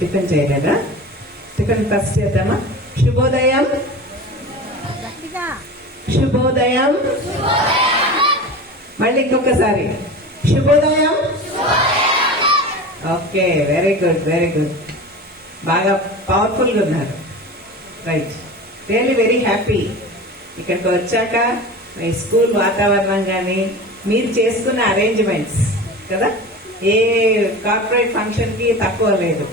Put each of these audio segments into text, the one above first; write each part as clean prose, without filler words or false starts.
Tiffin చేయలేదా? Tiffin first చేద్దామా? శుభోదయం, శుభోదయం. మళ్ళీ ఇంకొకసారి శుభోదయం. Okay, very good, very good. బాగా పవర్ఫుల్గా ఉన్నారు. Right, really very happy. ఇక్కడికి వచ్చాక మీ స్కూల్ వాతావరణం కానీ మీరు చేసుకున్న అరేంజ్మెంట్స్ కదా, ఏ కార్పొరేట్ ఫంక్షన్ కి తక్కువ లేదు.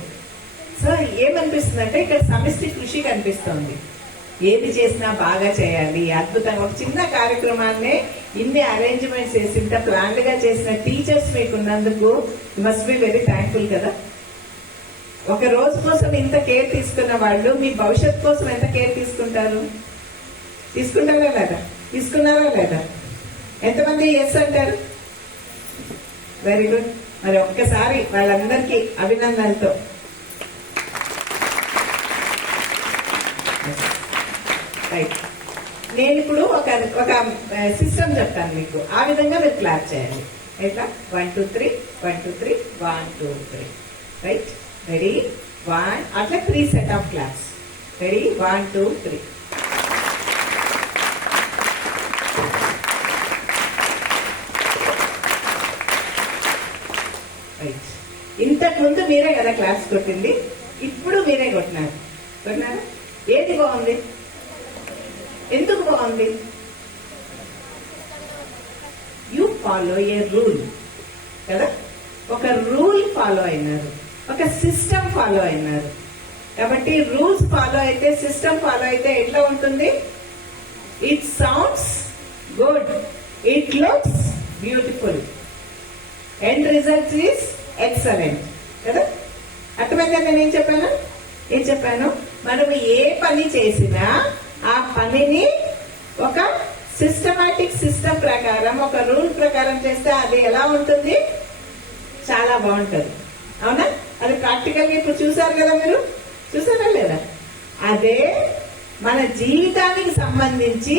సో ఏమనిపిస్తుంది అంటే ఇక్కడ సమిష్టి కృషి కనిపిస్తోంది. ఏది చేసినా బాగా చేయాలి, అద్భుతంగా. ఒక చిన్న కార్యక్రమాన్ని ఇన్ని అరేంజ్మెంట్స్ చేసి ఇంత ప్లాన్డ్ గా చేసిన టీచర్స్ మీకు ఉన్నందుకు మస్ట్ బి వెరీ థ్యాంక్ఫుల్ కదా. ఒక రోజు కోసం ఇంత కేర్ తీసుకున్న వాళ్ళు మీ భవిష్యత్ కోసం ఎంత కేర్ తీసుకుంటారు? తీసుకుంటారా లేదా? తీసుకున్నారా లేదా? ఎంతమంది ఎస్ అంటారు? Very good. మరి ఒక్కసారి వాళ్ళందరికీ అభినందనలతో రైట్. నేను ఇప్పుడు ఒక సిస్టమ్ చెప్తాను మీకు, ఆ విధంగా మీరు క్లాప్ చేయాలి. ఎట్లా? 1 2 3 1 2 3 1 2 3. Right, ready? 1 అట్లా 3 set of claps. Ready? 1 2 3. Right. ఇంతకు ముందు మీరే కదా క్లాప్స్ కొట్టింది, ఇప్పుడు మీరే కొట్టినారు. ఏది బాగుంది? ఎందుకు బాగుంది? యూ ఫాలో ఏ రూల్ కదా. ఒక రూల్ ఫాలో అయినారు, ఒక సిస్టమ్ ఫాలో అయినారు. కాబట్టి రూల్స్ ఫాలో అయితే, సిస్టమ్ ఫాలో అయితే ఎట్లా ఉంటుంది? It sounds good, it looks beautiful, end result is excellent కదా. అర్థమైందా నేను ఏం చెప్పాను? మనం ఏ పని చేసినా ఆ పనిని ఒక సిస్టమాటిక్ సిస్టమ్ ప్రకారం, ఒక రూల్ ప్రకారం చేస్తే అది ఎలా ఉంటుంది? చాలా బాగుంటుంది. అవునా? అది ప్రాక్టికల్ గా ఇప్పుడు చూసారు కదా, మీరు చూసారా లేదా? అదే మన జీవితానికి సంబంధించి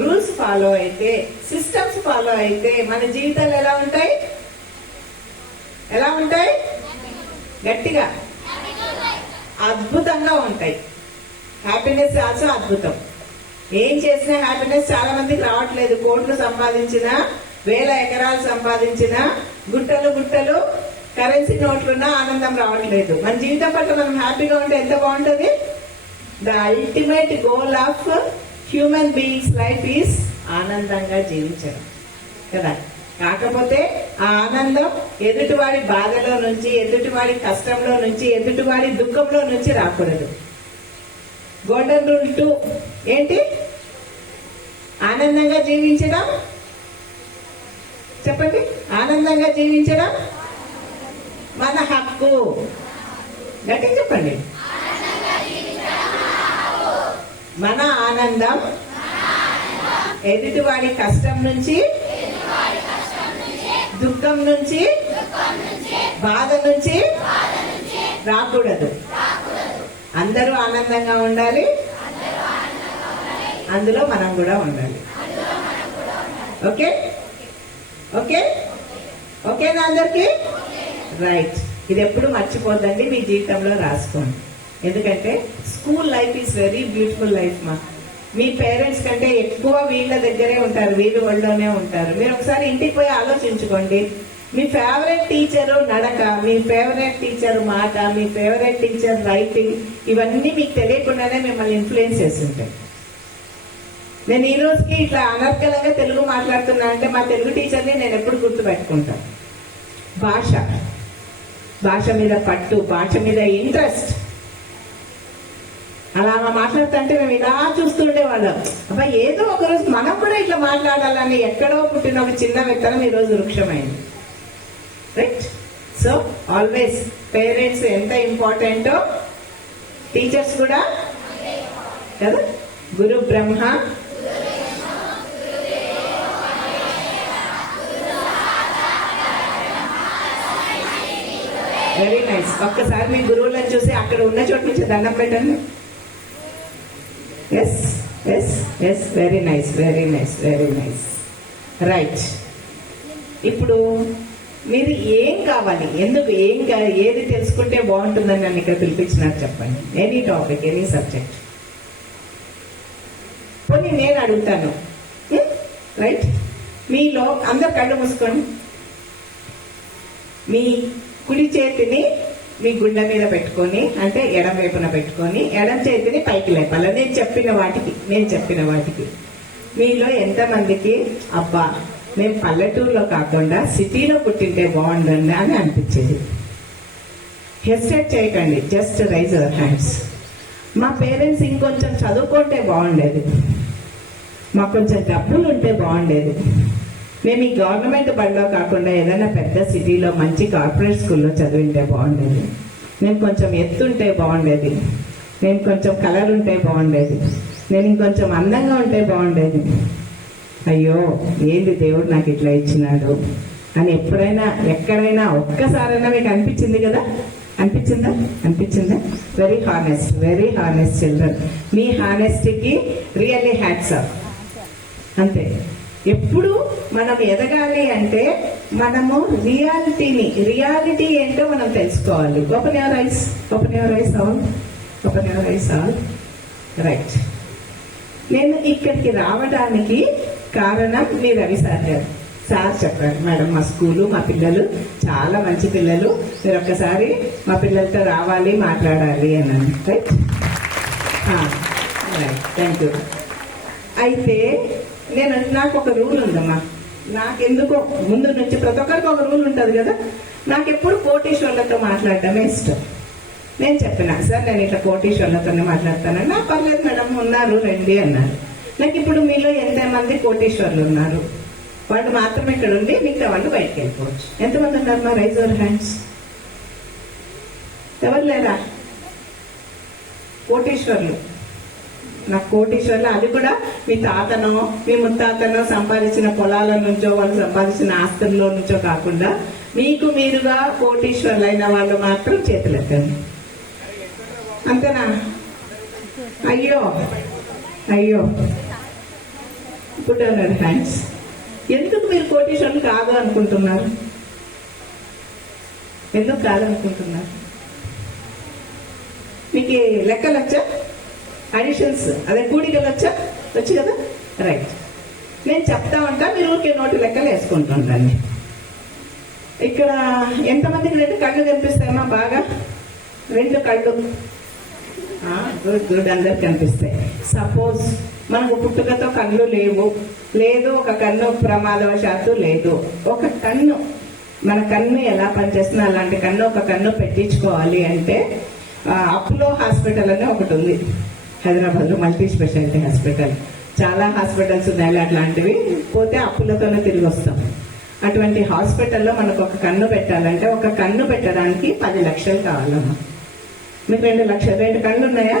రూల్స్ ఫాలో అయితే, సిస్టమ్స్ ఫాలో అయితే మన జీవితాలు ఎలా ఉంటాయి? గట్టిగా అద్భుతంగా ఉంటాయి. హ్యాపీనెస్ ఆల్సో అద్భుతం. ఏం చేసినా హ్యాపీనెస్ చాలా మందికి రావట్లేదు. కోట్లు సంపాదించినా, 1000 ఎకరాలు సంపాదించినా, గుట్టలు కరెన్సీ నోట్లున్నా ఆనందం రావట్లేదు. మన జీవితం పట్ల మనం హ్యాపీగా ఉంటే ఎంత బాగుంటుంది? The ultimate goal of human beings life is ఆనందంగా జీవించడం కదా. కాకపోతే ఆ ఆనందం ఎదుటివాడి బాధలో నుంచి, ఎదుటివాడి కష్టంలో నుంచి, ఎదుటివాడి దుఃఖంలో నుంచి రాకూడదు. గోల్డెన్ రూల్ 2 ఏంటి? ఆనందంగా జీవించడం. చెప్పండి. ఆనందంగా జీవించడం మన హక్కు. గట్టిగా చెప్పండి. మన ఆనందం ఎదుటివాడి కష్టం నుంచి, దుఃఖం నుంచి, బాధ నుంచి రాకూడదు. అందరూ ఆనందంగా ఉండాలి, అందులో మనం కూడా ఉండాలి. ఓకే ఓకేనా అందరికి? రైట్. ఇది ఎప్పుడు మర్చిపోద్దండి, మీ జీవితంలో రాసుకోండి. ఎందుకంటే school life is very beautiful life. Me parents కంటే ఎక్కువ వీళ్ళ దగ్గరే ఉంటారు, వీళ్ళు ఒళ్ళోనే ఉంటారు. మీరు ఒకసారి ఇంటికి పోయి ఆలోచించుకోండి. మీ ఫేవరెట్ టీచరు నడక, మీ ఫేవరెట్ టీచర్ మాట, మీ ఫేవరెట్ టీచర్ రైటింగ్, ఇవన్నీ మీకు తెలియకుండానే మిమ్మల్ని ఇన్ఫ్లుయెన్స్ చేస్తుంటాయి. నేను ఈ రోజుకి ఇట్లా అనర్గళంగా తెలుగు మాట్లాడుతున్నా అంటే మా తెలుగు టీచర్ని నేను ఎప్పుడు గుర్తుపెట్టుకుంటాను. భాష మీద పట్టు, భాష మీద ఇంట్రెస్ట్. అలా మాట్లాడుతుంటే మేము ఇలా చూస్తుండేవాళ్ళం. అబ్బా ఏదో ఒకరోజు మనం కూడా ఇట్లా మాట్లాడాలని ఎక్కడో పుట్టిన ఒక చిన్న విత్తనం ఈరోజు వృక్షమైంది. రైట్. సో ఆల్వేస్ పేరెంట్స్ ఎంత ఇంపార్టెంటో టీచర్స్ కూడా కదా. గురు బ్రహ్మ వెరీ నైస్. ఒక్కసారి మీ గురువులను చూసి అక్కడ ఉన్న చోటు నుంచి దండం పెట్టండి. Yes very nice. రైట్. ఇప్పుడు మీరు ఏం కావాలి, ఎందుకు ఏది తెలుసుకుంటే బాగుంటుందని నన్ను ఇక్కడ పిలిపించినారు చెప్పండి. Any topic, any subject. పోనీ నేను అడుగుతాను, రైట్? మీలో అందరు కళ్ళు మూసుకోండి. మీ కుడి చేతిని మీ గుండె మీద పెట్టుకొని, అంటే ఎడం వైపున పెట్టుకొని, ఎడం చేతిని పైకి లేపాలి. నేను చెప్పిన వాటికి మీలో ఎంతమందికి అబ్బా మేము పల్లెటూరులో కాకుండా సిటీలో పుట్టింటే బాగుండండి అని అనిపించేది? హెసిటేట్ చేయకండి, జస్ట్ రైజ్ యువర్ హ్యాండ్స్. మా పేరెంట్స్ ఇంకొంచెం చదువుకుంటే బాగుండేది, మాకు కొంచెం డబ్బులు ఉంటే బాగుండేది, మేము ఈ గవర్నమెంట్ బడిలో కాకుండా ఏదైనా పెద్ద సిటీలో మంచి కార్పొరేట్ స్కూల్లో చదివింటే బాగుండేది, నేను కొంచెం ఎత్తుంటే బాగుండేది, నేను కొంచెం కలర్ ఉంటే బాగుండేది, నేను ఇంకొంచెం అందంగా ఉంటే బాగుండేది, అయ్యో ఏంది దేవుడు నాకు ఇట్లా ఇచ్చినాడు అని ఎప్పుడైనా ఎక్కడైనా ఒక్కసారైనా మీకు అనిపించింది కదా? అనిపించిందా? Very honest children. మీ హానెస్టీకి రియల్లీ హ్యాట్స్ ఆఫ్. అంతే. ఎప్పుడు మనం ఎదగాలి అంటే మనము రియాలిటీ ఏంటో మనం తెలుసుకోవాలి. Open your eyes all. Right. నేను ఇక్కడికి రావడానికి కారణం మీ రవి సార్ చెప్పారు. మేడం, మా స్కూలు, మా పిల్లలు చాలా మంచి పిల్లలు, మీరు ఒక్కసారి మా పిల్లలతో రావాలి, మాట్లాడాలి అన్నాను. రైట్. Thank you. అయితే నాకు ఒక రూల్ ఉందమ్మా. నాకెందుకో ముందు నుంచి ప్రతి ఒక్కరికి ఒక రూల్ ఉంటుంది కదా. నాకు ఎప్పుడు కోటీశ్వర్లతో మాట్లాడటమే ఇష్టం. నేను చెప్పిన, సార్ నేను ఇట్లా కోటీశ్వర్లతోనే మాట్లాడతానన్నా, పర్లేదు మేడం, ఉన్నారు రండి అన్నారు. నాకు ఇప్పుడు మీలో ఎంతమంది కోటీశ్వర్లు ఉన్నారు? వాళ్ళు మాత్రమే ఇక్కడ ఉండి మిగతా వాళ్ళు బయటకు వెళ్ళిపోవచ్చు. ఎంతమంది ఉన్నారు? మా రైజ్ యువర్ హ్యాండ్స్. ఎవరు లేరా కోటీశ్వర్లు? నాకు కోటీశ్వర్లు, అది కూడా మీ తాతనో మీ ముత్తాతనో సంపాదించిన పొలాల నుంచో, వాళ్ళు సంపాదించిన ఆస్తుల్లో నుంచో కాకుండా మీకు మీరుగా కోటీశ్వర్లు అయిన వాళ్ళు మాత్రం చేతులెత్తండి. అంతేనా? అయ్యో పుట్ డౌన్ యువర్ హ్యాండ్స్. ఎందుకు మీరు కోటీశ్వర్లు కాదు అనుకుంటున్నారు? ఎందుకు కాదనుకుంటున్నారు? మీకు లెక్కలు వచ్చా? అడిషన్స్, అదే కూడికలు వచ్చు కదా? రైట్. నేను చెప్తా ఉంటా, మీరు ఊరికే నోటి లెక్కలు వేసుకుంటుండండి. ఇక్కడ ఎంతమందికి 2 కళ్ళు కనిపిస్తాయమ్మా? బాగా 2 కళ్ళు. గుడ్, అందరికి కనిపిస్తాయి. సపోజ్ మనకు పుట్టుకతో కళ్ళు లేదు, ఒక కన్ను ప్రమాదవశాత్తు లేదు, ఒక కన్ను, మన కన్ను ఎలా పనిచేస్తుందో అలాంటి కన్ను, ఒక కన్ను పెట్టించుకోవాలి అంటే అపోలో హాస్పిటల్ అనే ఒకటి ఉంది హైదరాబాద్ లో, మల్టీ స్పెషాలిటీ హాస్పిటల్. చాలా హాస్పిటల్స్ ఉన్నాయి అట్లాంటివి, పోతే అప్పులతోనే తిరిగి వస్తాం. అటువంటి హాస్పిటల్లో మనకు ఒక కన్ను పెట్టాలంటే, ఒక కన్ను పెట్టడానికి 10 లక్షలు కావాలమ్మా. మీకు 2 లక్షలు, 2 కళ్ళు ఉన్నాయా?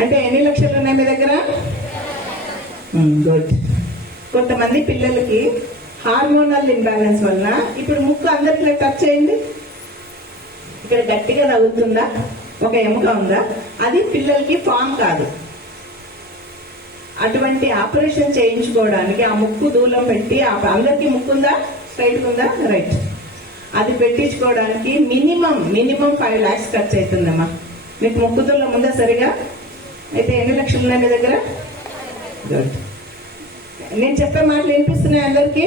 అంటే ఎన్ని లక్షలు ఉన్నాయి మీ దగ్గర? గుడ్. కొంతమంది పిల్లలకి హార్మోనల్ ఇంబ్యాలెన్స్ వల్ల ఇప్పుడు ముక్కు అందరికీ టచ్ చేయండి, ఇక్కడ గట్టిగా తగులుతుందా? ఒక ఎముక ఉందా? అది పిల్లలకి ఫామ్ కాదు. అటువంటి ఆపరేషన్ చేయించుకోవడానికి ఆ ముక్కు దూలం పెట్టి, అందరికీ ముక్కు ఉందా? స్ట్రైట్ ఉందా? రైట్. అది పెట్టించుకోవడానికి మినిమం 5 lakhs ఖర్చు అవుతుందమ్మా. మీకు ముక్కు దూలం ఉందా సరిగా? అయితే ఎన్ని లక్షలు ఉన్నాయి మీ దగ్గర? గుడ్. నేను చెప్పే మాటలు వినిపిస్తున్నాయి అందరికీ?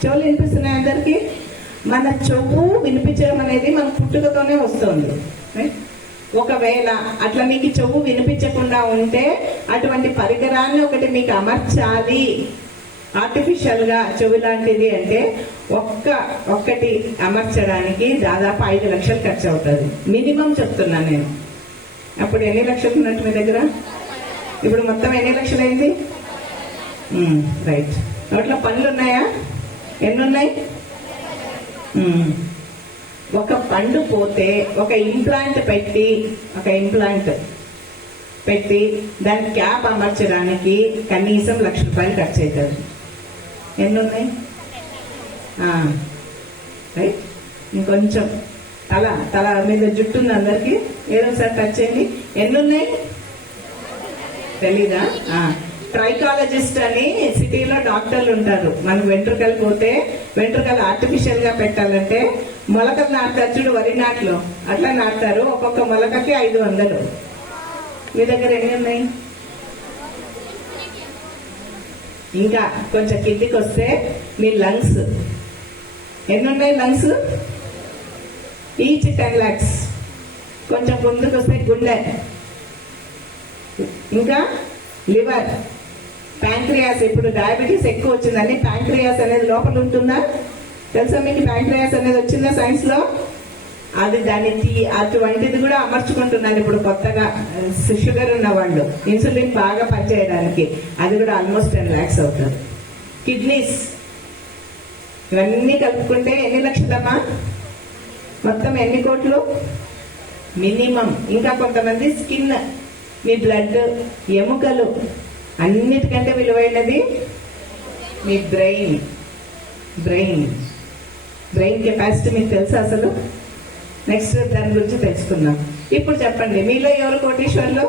చెవులు వినిపిస్తున్నాయి అందరికీ? మన చెవు వినిపించడం అనేది మన పుట్టుకతోనే వస్తుంది. ఒకవేళ అట్లా మీకు చెవు వినిపించకుండా ఉంటే అటువంటి పరికరాన్ని ఒకటి మీకు అమర్చాలి, ఆర్టిఫిషియల్ గా చెవి లాంటిది అంటే ఒక్కటి అమర్చడానికి దాదాపు 5 లక్షలు ఖర్చు అవుతుంది మినిమం చెప్తున్నాను నేను. అప్పుడు ఎన్ని లక్షలు ఉన్నట్టు మీ దగ్గర? ఇప్పుడు మొత్తం ఎన్ని లక్షలు అయింది? రైట్. నోట్లో పనులు ఉన్నాయా? ఎన్ని ఉన్నాయి? ఒక పండు పోతే ఒక ఇంప్లాంట్ పెట్టి దాని క్యాప్ అమర్చడానికి కనీసం 1 లక్ష రూపాయలు ఖర్చు అవుతుంది. ఎన్ని ఉన్నాయి? రైట్. ఇంకొంచెం తల మీద జుట్టు ఉంది అందరికి, ఏదో సార్ టచ్ చేయండి. ఎన్ని ఉన్నాయి తెలీదా? ట్రైకాలజిస్ట్ అని సిటీలో డాక్టర్లు ఉంటారు. మనకు వెంట్రుకలు పోతే వెంట్రుకలు ఆర్టిఫిషియల్ గా పెట్టాలంటే మొలకలు నాటుతారు చూడు, వరి నాట్లు అట్లా నాటుతారు. ఒక్కొక్క మొలకకి 500. మీ దగ్గర ఎన్ని ఉన్నాయి? ఇంకా కొంచెం కిందికి వస్తే మీ లంగ్స్ ఎన్ని ఉన్నాయి? Lungs each 10 lakhs. కొంచెం ముందుకు వస్తే గుండె, ఇంకా లివర్, ప్యాంక్రియాస్. ఇప్పుడు డయాబెటీస్ ఎక్కువ వచ్చిందని ప్యాంక్రియాస్ అనేది లోపల ఉంటుందా? తెలుసా మీకు? ప్యాంక్రియాస్ అనేది వచ్చిందా సైన్స్ లో? అది దాన్ని అటువంటిది కూడా అమర్చుకుంటున్నారు ఇప్పుడు కొత్తగా. షుగర్ ఉన్న వాళ్ళు ఇన్సులిన్ బాగా పనిచేయడానికి అది కూడా ఆల్మోస్ట్ 10 lakhs అవుతుంది. కిడ్నీస్, ఇవన్నీ కలుపుకుంటే ఎన్ని లక్షలమ్మా? మొత్తం ఎన్ని కోట్లు మినిమం. ఇంకా కొంతమంది స్కిన్, మీ బ్లడ్, ఎముకలు. అన్నిటికంటే విలువైనది మీ బ్రెయిన్. బ్రెయిన్ కెపాసిటీ మీకు తెలుసా అసలు? నెక్స్ట్ దాని గురించి తెలుసుకుందాం. ఇప్పుడు చెప్పండి, మీలో ఎవరు కోటీశ్వర్లు?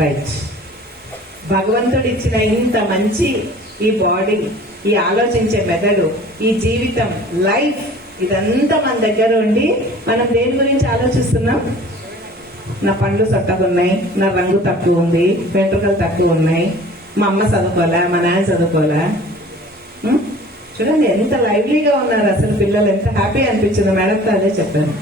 రైట్. భగవంతుడు ఇచ్చిన ఇంత మంచి ఈ బాడీ, ఈ ఆలోచించే మెదడు, ఈ జీవితం, లైఫ్, ఇదంతా మన దగ్గర ఉండి మనం దేని గురించి ఆలోచిస్తున్నాం? నా పండ్లు చక్కగా ఉన్నాయి, నా రంగు తక్కువ ఉంది, వెంట్రుకలు తక్కువ ఉన్నాయి, మా అమ్మ చదువుకోలే, మా నాన్న చదువుకోలే. చూడండి ఎంత లైవ్లీగా ఉన్నారు అసలు పిల్లలు. ఎంత హ్యాపీ అనిపించింది. మేడంతో అదే చెప్పాను.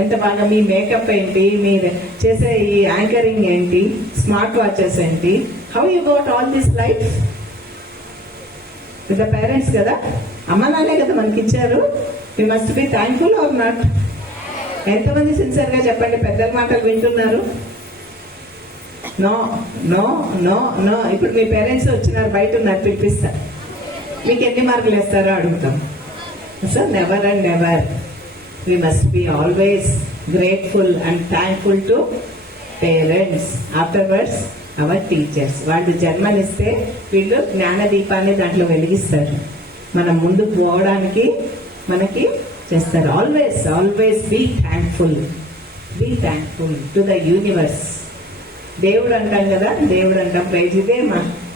ఎంత బాగా మీ మేకప్ ఏంటి, మీరు చేసే ఈ యాంకరింగ్ ఏంటి, స్మార్ట్ వాచెస్ ఏంటి, how you got all this life with the parents కదా. అమ్మ నాన్నే కదా మనకి ఇచ్చారు. You must be thankful or not? ఎంతమంది సిన్సియర్ గా చెప్పండి పెద్దల మాటలు వింటున్నారు? No no no no. ఇప్పుడు మీ పేరెంట్స్ వచ్చినారు, బయట ఉన్నారు, పిలిపిస్తా. మీకు ఎన్ని మార్కులు వేస్తారో అడుగుతాం. So never and never we must be always grateful and thankful to parents. Afterwards our teachers. వాళ్ళు జన్మనిస్తే వీళ్ళు జ్ఞాన దీపాన్ని దాంట్లో వెలిగిస్తారు, మనం ముందుకు పోవడానికి మనకి చేస్తారు. Always always be thankful to the universe. దేవుడు అంటాం కదా, దేవుడు అంటాం, ప్రైజ్. ఇదే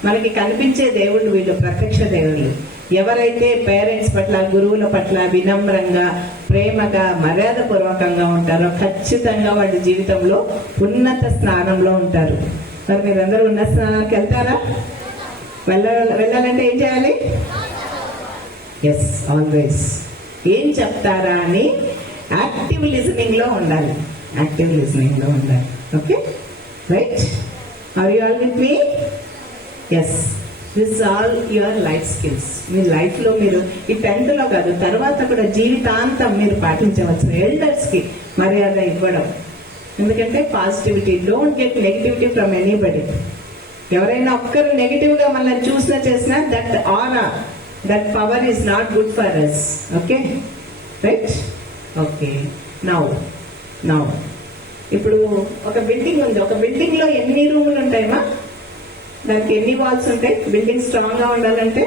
మనకి కనిపించే దేవుళ్ళు వీళ్ళు, ప్రత్యక్ష దేవుళ్ళు. ఎవరైతే పేరెంట్స్ పట్ల, గురువుల పట్ల వినమ్రంగా, ప్రేమగా, మర్యాద పూర్వకంగా ఉంటారో ఖచ్చితంగా వాళ్ళ జీవితంలో ఉన్నత స్థానంలో ఉంటారు. మరి మీరందరూ ఉన్నత స్థానానికి వెళ్తారా? వెళ్ళాలంటే ఏం చేయాలి? ఎస్, ఆల్వేస్ ఏం చెప్తారా అని యాక్టివ్ లిజనింగ్ లో ఉండాలి. Okay, right? Are you all with me? Yes, this all your life skills. మీ లైఫ్ లో మీరు ఈ 10th లో కాదు, తర్వాత కూడా జీవితాంతం మీరు పాటించవచ్చు. ఎల్డర్స్ కి మర్యాద ఇవ్వడం. ఎందుకంటే positivity, don't get negativity from anybody. ఎవరైనా ఒక్కరు నెగిటివ్ గా మనల్ని చూసినా చేసినా, that aura, that power is not good for us. Okay, right? Okay, now ఇప్పుడు ఒక బిల్డింగ్ ఉంది. ఒక బిల్డింగ్ లో ఎన్ని రూములు ఉంటాయమ్మా? దానికి ఎన్ని వాల్స్ ఉంటాయి? బిల్డింగ్ స్ట్రాంగ్ గా ఉండాలంటే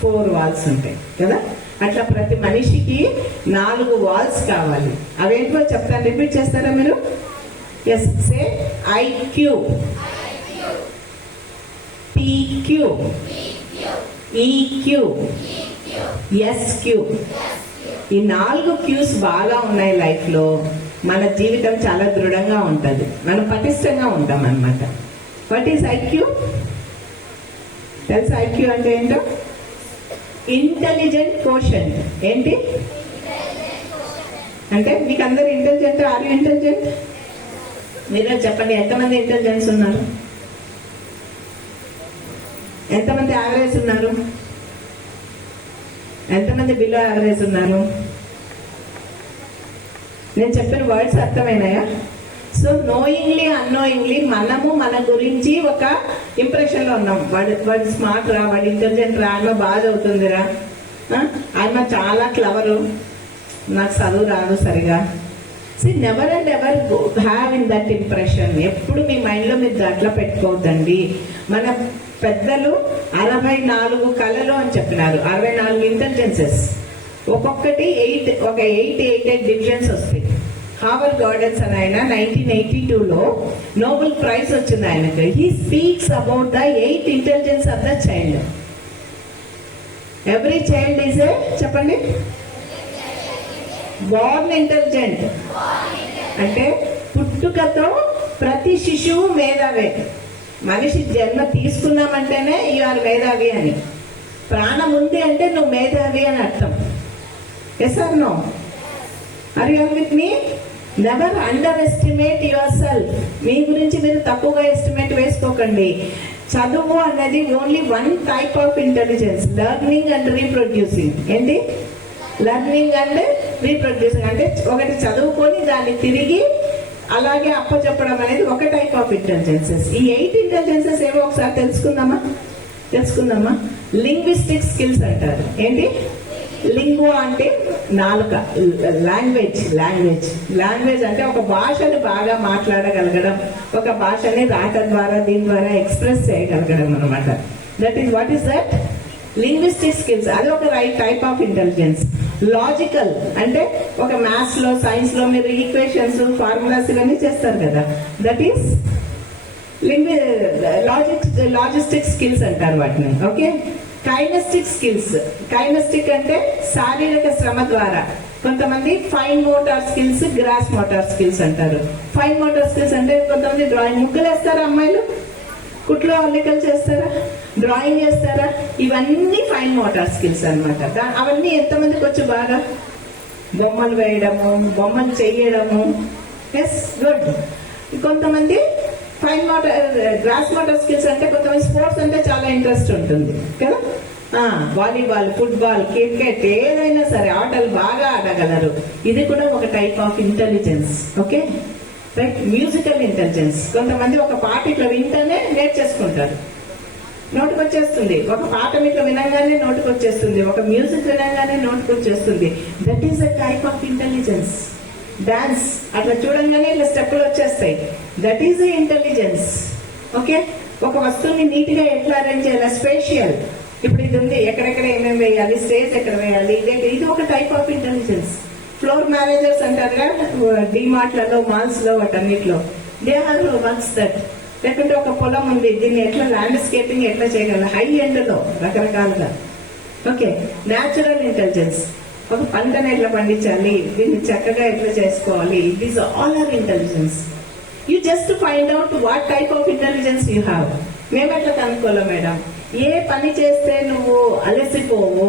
4 వాల్స్ ఉంటాయి కదా. అట్లా ప్రతి మనిషికి 4 వాల్స్ కావాలి. అవేంటో చెప్తాను, రిపీట్ చేస్తారా మీరు? ఎస్, సే ఐక్యూ, పీక్యూ, ఈక్యూ, ఎస్క్యూ. ఈ 4 క్యూస్ బాగా ఉన్నాయి లైఫ్ లో, మన జీవితం చాలా దృఢంగా ఉంటుంది, మనం పటిష్టంగా ఉంటాం అన్నమాట. What is IQ? తెలుసా ఐక్యూ అంటే ఏంటో? Intelligent quotient. ఏంటి అంటే? మీకు అందరు ఇంటెలిజెంట్? Are you intelligent? మీరే చెప్పండి, ఎంతమంది ఇంటెలిజెన్స్ ఉన్నారు? ఎంతమంది యావరేజ్ ఉన్నారు? ఎంతమంది బిలో యావరేజ్ ఉన్నారు? నేను చెప్పిన వర్డ్స్ అర్థమైనాయా? సో నోయింగ్లీ అన్నోయింగ్లీ మనము మన గురించి ఒక ఇంప్రెషన్ లో ఉన్నాం. వాడు స్మార్ట్ రా, వాడు ఇంటెలిజెంట్ రా, ఆమె బాగా చదువుతుందిరా, ఆమె చాలా క్లవరు, నాకు చదువు రాదు సరిగా. See never and ever have in that impression. ఎప్పుడు మీ మైండ్ లో మీరు దాంట్లో పెట్టుకోవద్దండి. మన పెద్దలు 64 కళలు అని చెప్పినారు, 64 ఇంటెలిజెన్సెస్. ఒక్కొక్కటి 8 డివిజన్స్ వస్తాయి. హావర్డ్ గార్డెన్స్ అని ఆయన 1982లో నోబెల్ ప్రైజ్ వచ్చింది ఆయనకు. He speaks about the 8 intelligence of the child. Every child is a, చెప్పండి, బోర్న్ ఇంటెలిజెంట్. అంటే పుట్టుకతో ప్రతి శిశువు మేధావే. మనిషి జన్మ తీసుకున్నామంటేనే యు ఆర్ మేధావి అని. ప్రాణం ఉంది అంటే నువ్వు మేధావి అని అర్థం. Yes or no? Are you with me? Never underestimate yourself. మీ గురించి మీరు తక్కువగా ఎస్టిమేట్ వేసుకోకండి. చదువు అనేది only one type of intelligence, learning and reproducing. ఏంటి? Learning and reproducing. అంటే ఒకటి చదువుకొని దాన్ని తిరిగి అలాగే అప్పచెప్పడం అనేది ఒక టైప్ ఆఫ్ ఇంటెలిజెన్సెస్. ఈ 8 ఇంటెలిజెన్సెస్ ఏవో ఒకసారి తెలుసుకుందామా. లింగ్విస్టిక్ స్కిల్స్ అంటారు. ఏంటి? లింగ్వా అంటే నాలుక, లాంగ్వేజ్ అంటే ఒక భాషని బాగా మాట్లాడగలగడం, ఒక భాషని రాత ద్వారా దీని ద్వారా ఎక్స్ప్రెస్ చేయగలగడం అనమాట. That is what is that? Linguistic skills. అది ఒక టైప్ ఆఫ్ ఇంటెలిజెన్స్. లాజికల్ అంటే ఒక మ్యాథ్స్ లో, సైన్స్ లో మీరు ఈక్వేషన్స్, ఫార్ములాస్ ఇవన్నీ చేస్తారు కదా, దట్ ఈస్ లాజిస్టిక్ స్కిల్స్ అంటారు వాటిని. ఓకే. Kinaesthetic skills. కైనెస్టిక్ అంటే శారీరక శ్రమ ద్వారా. కొంతమంది fine motor skills, gross motor skills అంటారు. ఫైన్ మోటార్ స్కిల్స్ అంటే కొంతమంది డ్రాయింగ్, ముగ్గులు వేస్తారా అమ్మాయిలు, కుట్లో అల్లికలు చేస్తారా, డ్రాయింగ్ చేస్తారా, ఇవన్నీ ఫైన్ మోటార్ స్కిల్స్ అనమాట. అవన్నీ ఎంతమందికి వచ్చు? బాగా బొమ్మలు వేయడము, బొమ్మలు చేయడము. Yes, good. కొంతమంది fine motor, gross motor skills అంటే కొంతమంది స్పోర్ట్స్ అంటే చాలా ఇంట్రెస్ట్ ఉంటుంది కదా. వాలీబాల్, ఫుట్బాల్, క్రికెట్, ఏదైనా సరే ఆటలు బాగా ఆడగలరు. ఇది కూడా ఒక type of intelligence. Okay, right. Musical intelligence. కొంతమంది ఒక పాట ఇట్లా వింటేనే నేర్చేసుకుంటారు, నోటికి వచ్చేస్తుంది. ఒక పాట ఇట్లా వినగానే నోటికి వచ్చేస్తుంది, ఒక మ్యూజిక్ వినగానే నోటికి వచ్చేస్తుంది. That is a type of intelligence. Dance అట్లా చూడంగానే ఇట్లా స్టెప్పులు వచ్చేస్తాయి. That is a intelligence. Okay. ఒక వస్తువుని నీట్ గా ఎట్లా అరేంజ్ చేయాలి, స్పేషియల్. ఇప్పుడు ఇది ఉంది, ఎక్కడెక్కడ ఏమేమి వేయాలి, స్టేజ్ ఎక్కడ వేయాలి, ఇది ఒక type of intelligence. Floor managers అంటారుగా డిమార్ట్లలో, మాల్స్ లో, వాటన్నిటిలో దే హావ్ వర్క్స్ దట్. లేకుంటే ఒక పొలం ఉంది, దీన్ని ఎట్లా ల్యాండ్స్కేపింగ్ ఎట్లా చేయగలరు, హై ఎండ్ లో రకరకాలుగా. ఓకే. Natural intelligence. ఒక పంటను ఎట్లా పండించాలి, దీన్ని చక్కగా ఎట్లా చేసుకోవాలి. These all are intelligence. You just find out what type of intelligence you have. మేము ఎట్లా కనుక్కోలే మేడం? ఏ పని చేస్తే నువ్వు అలసిపోవో,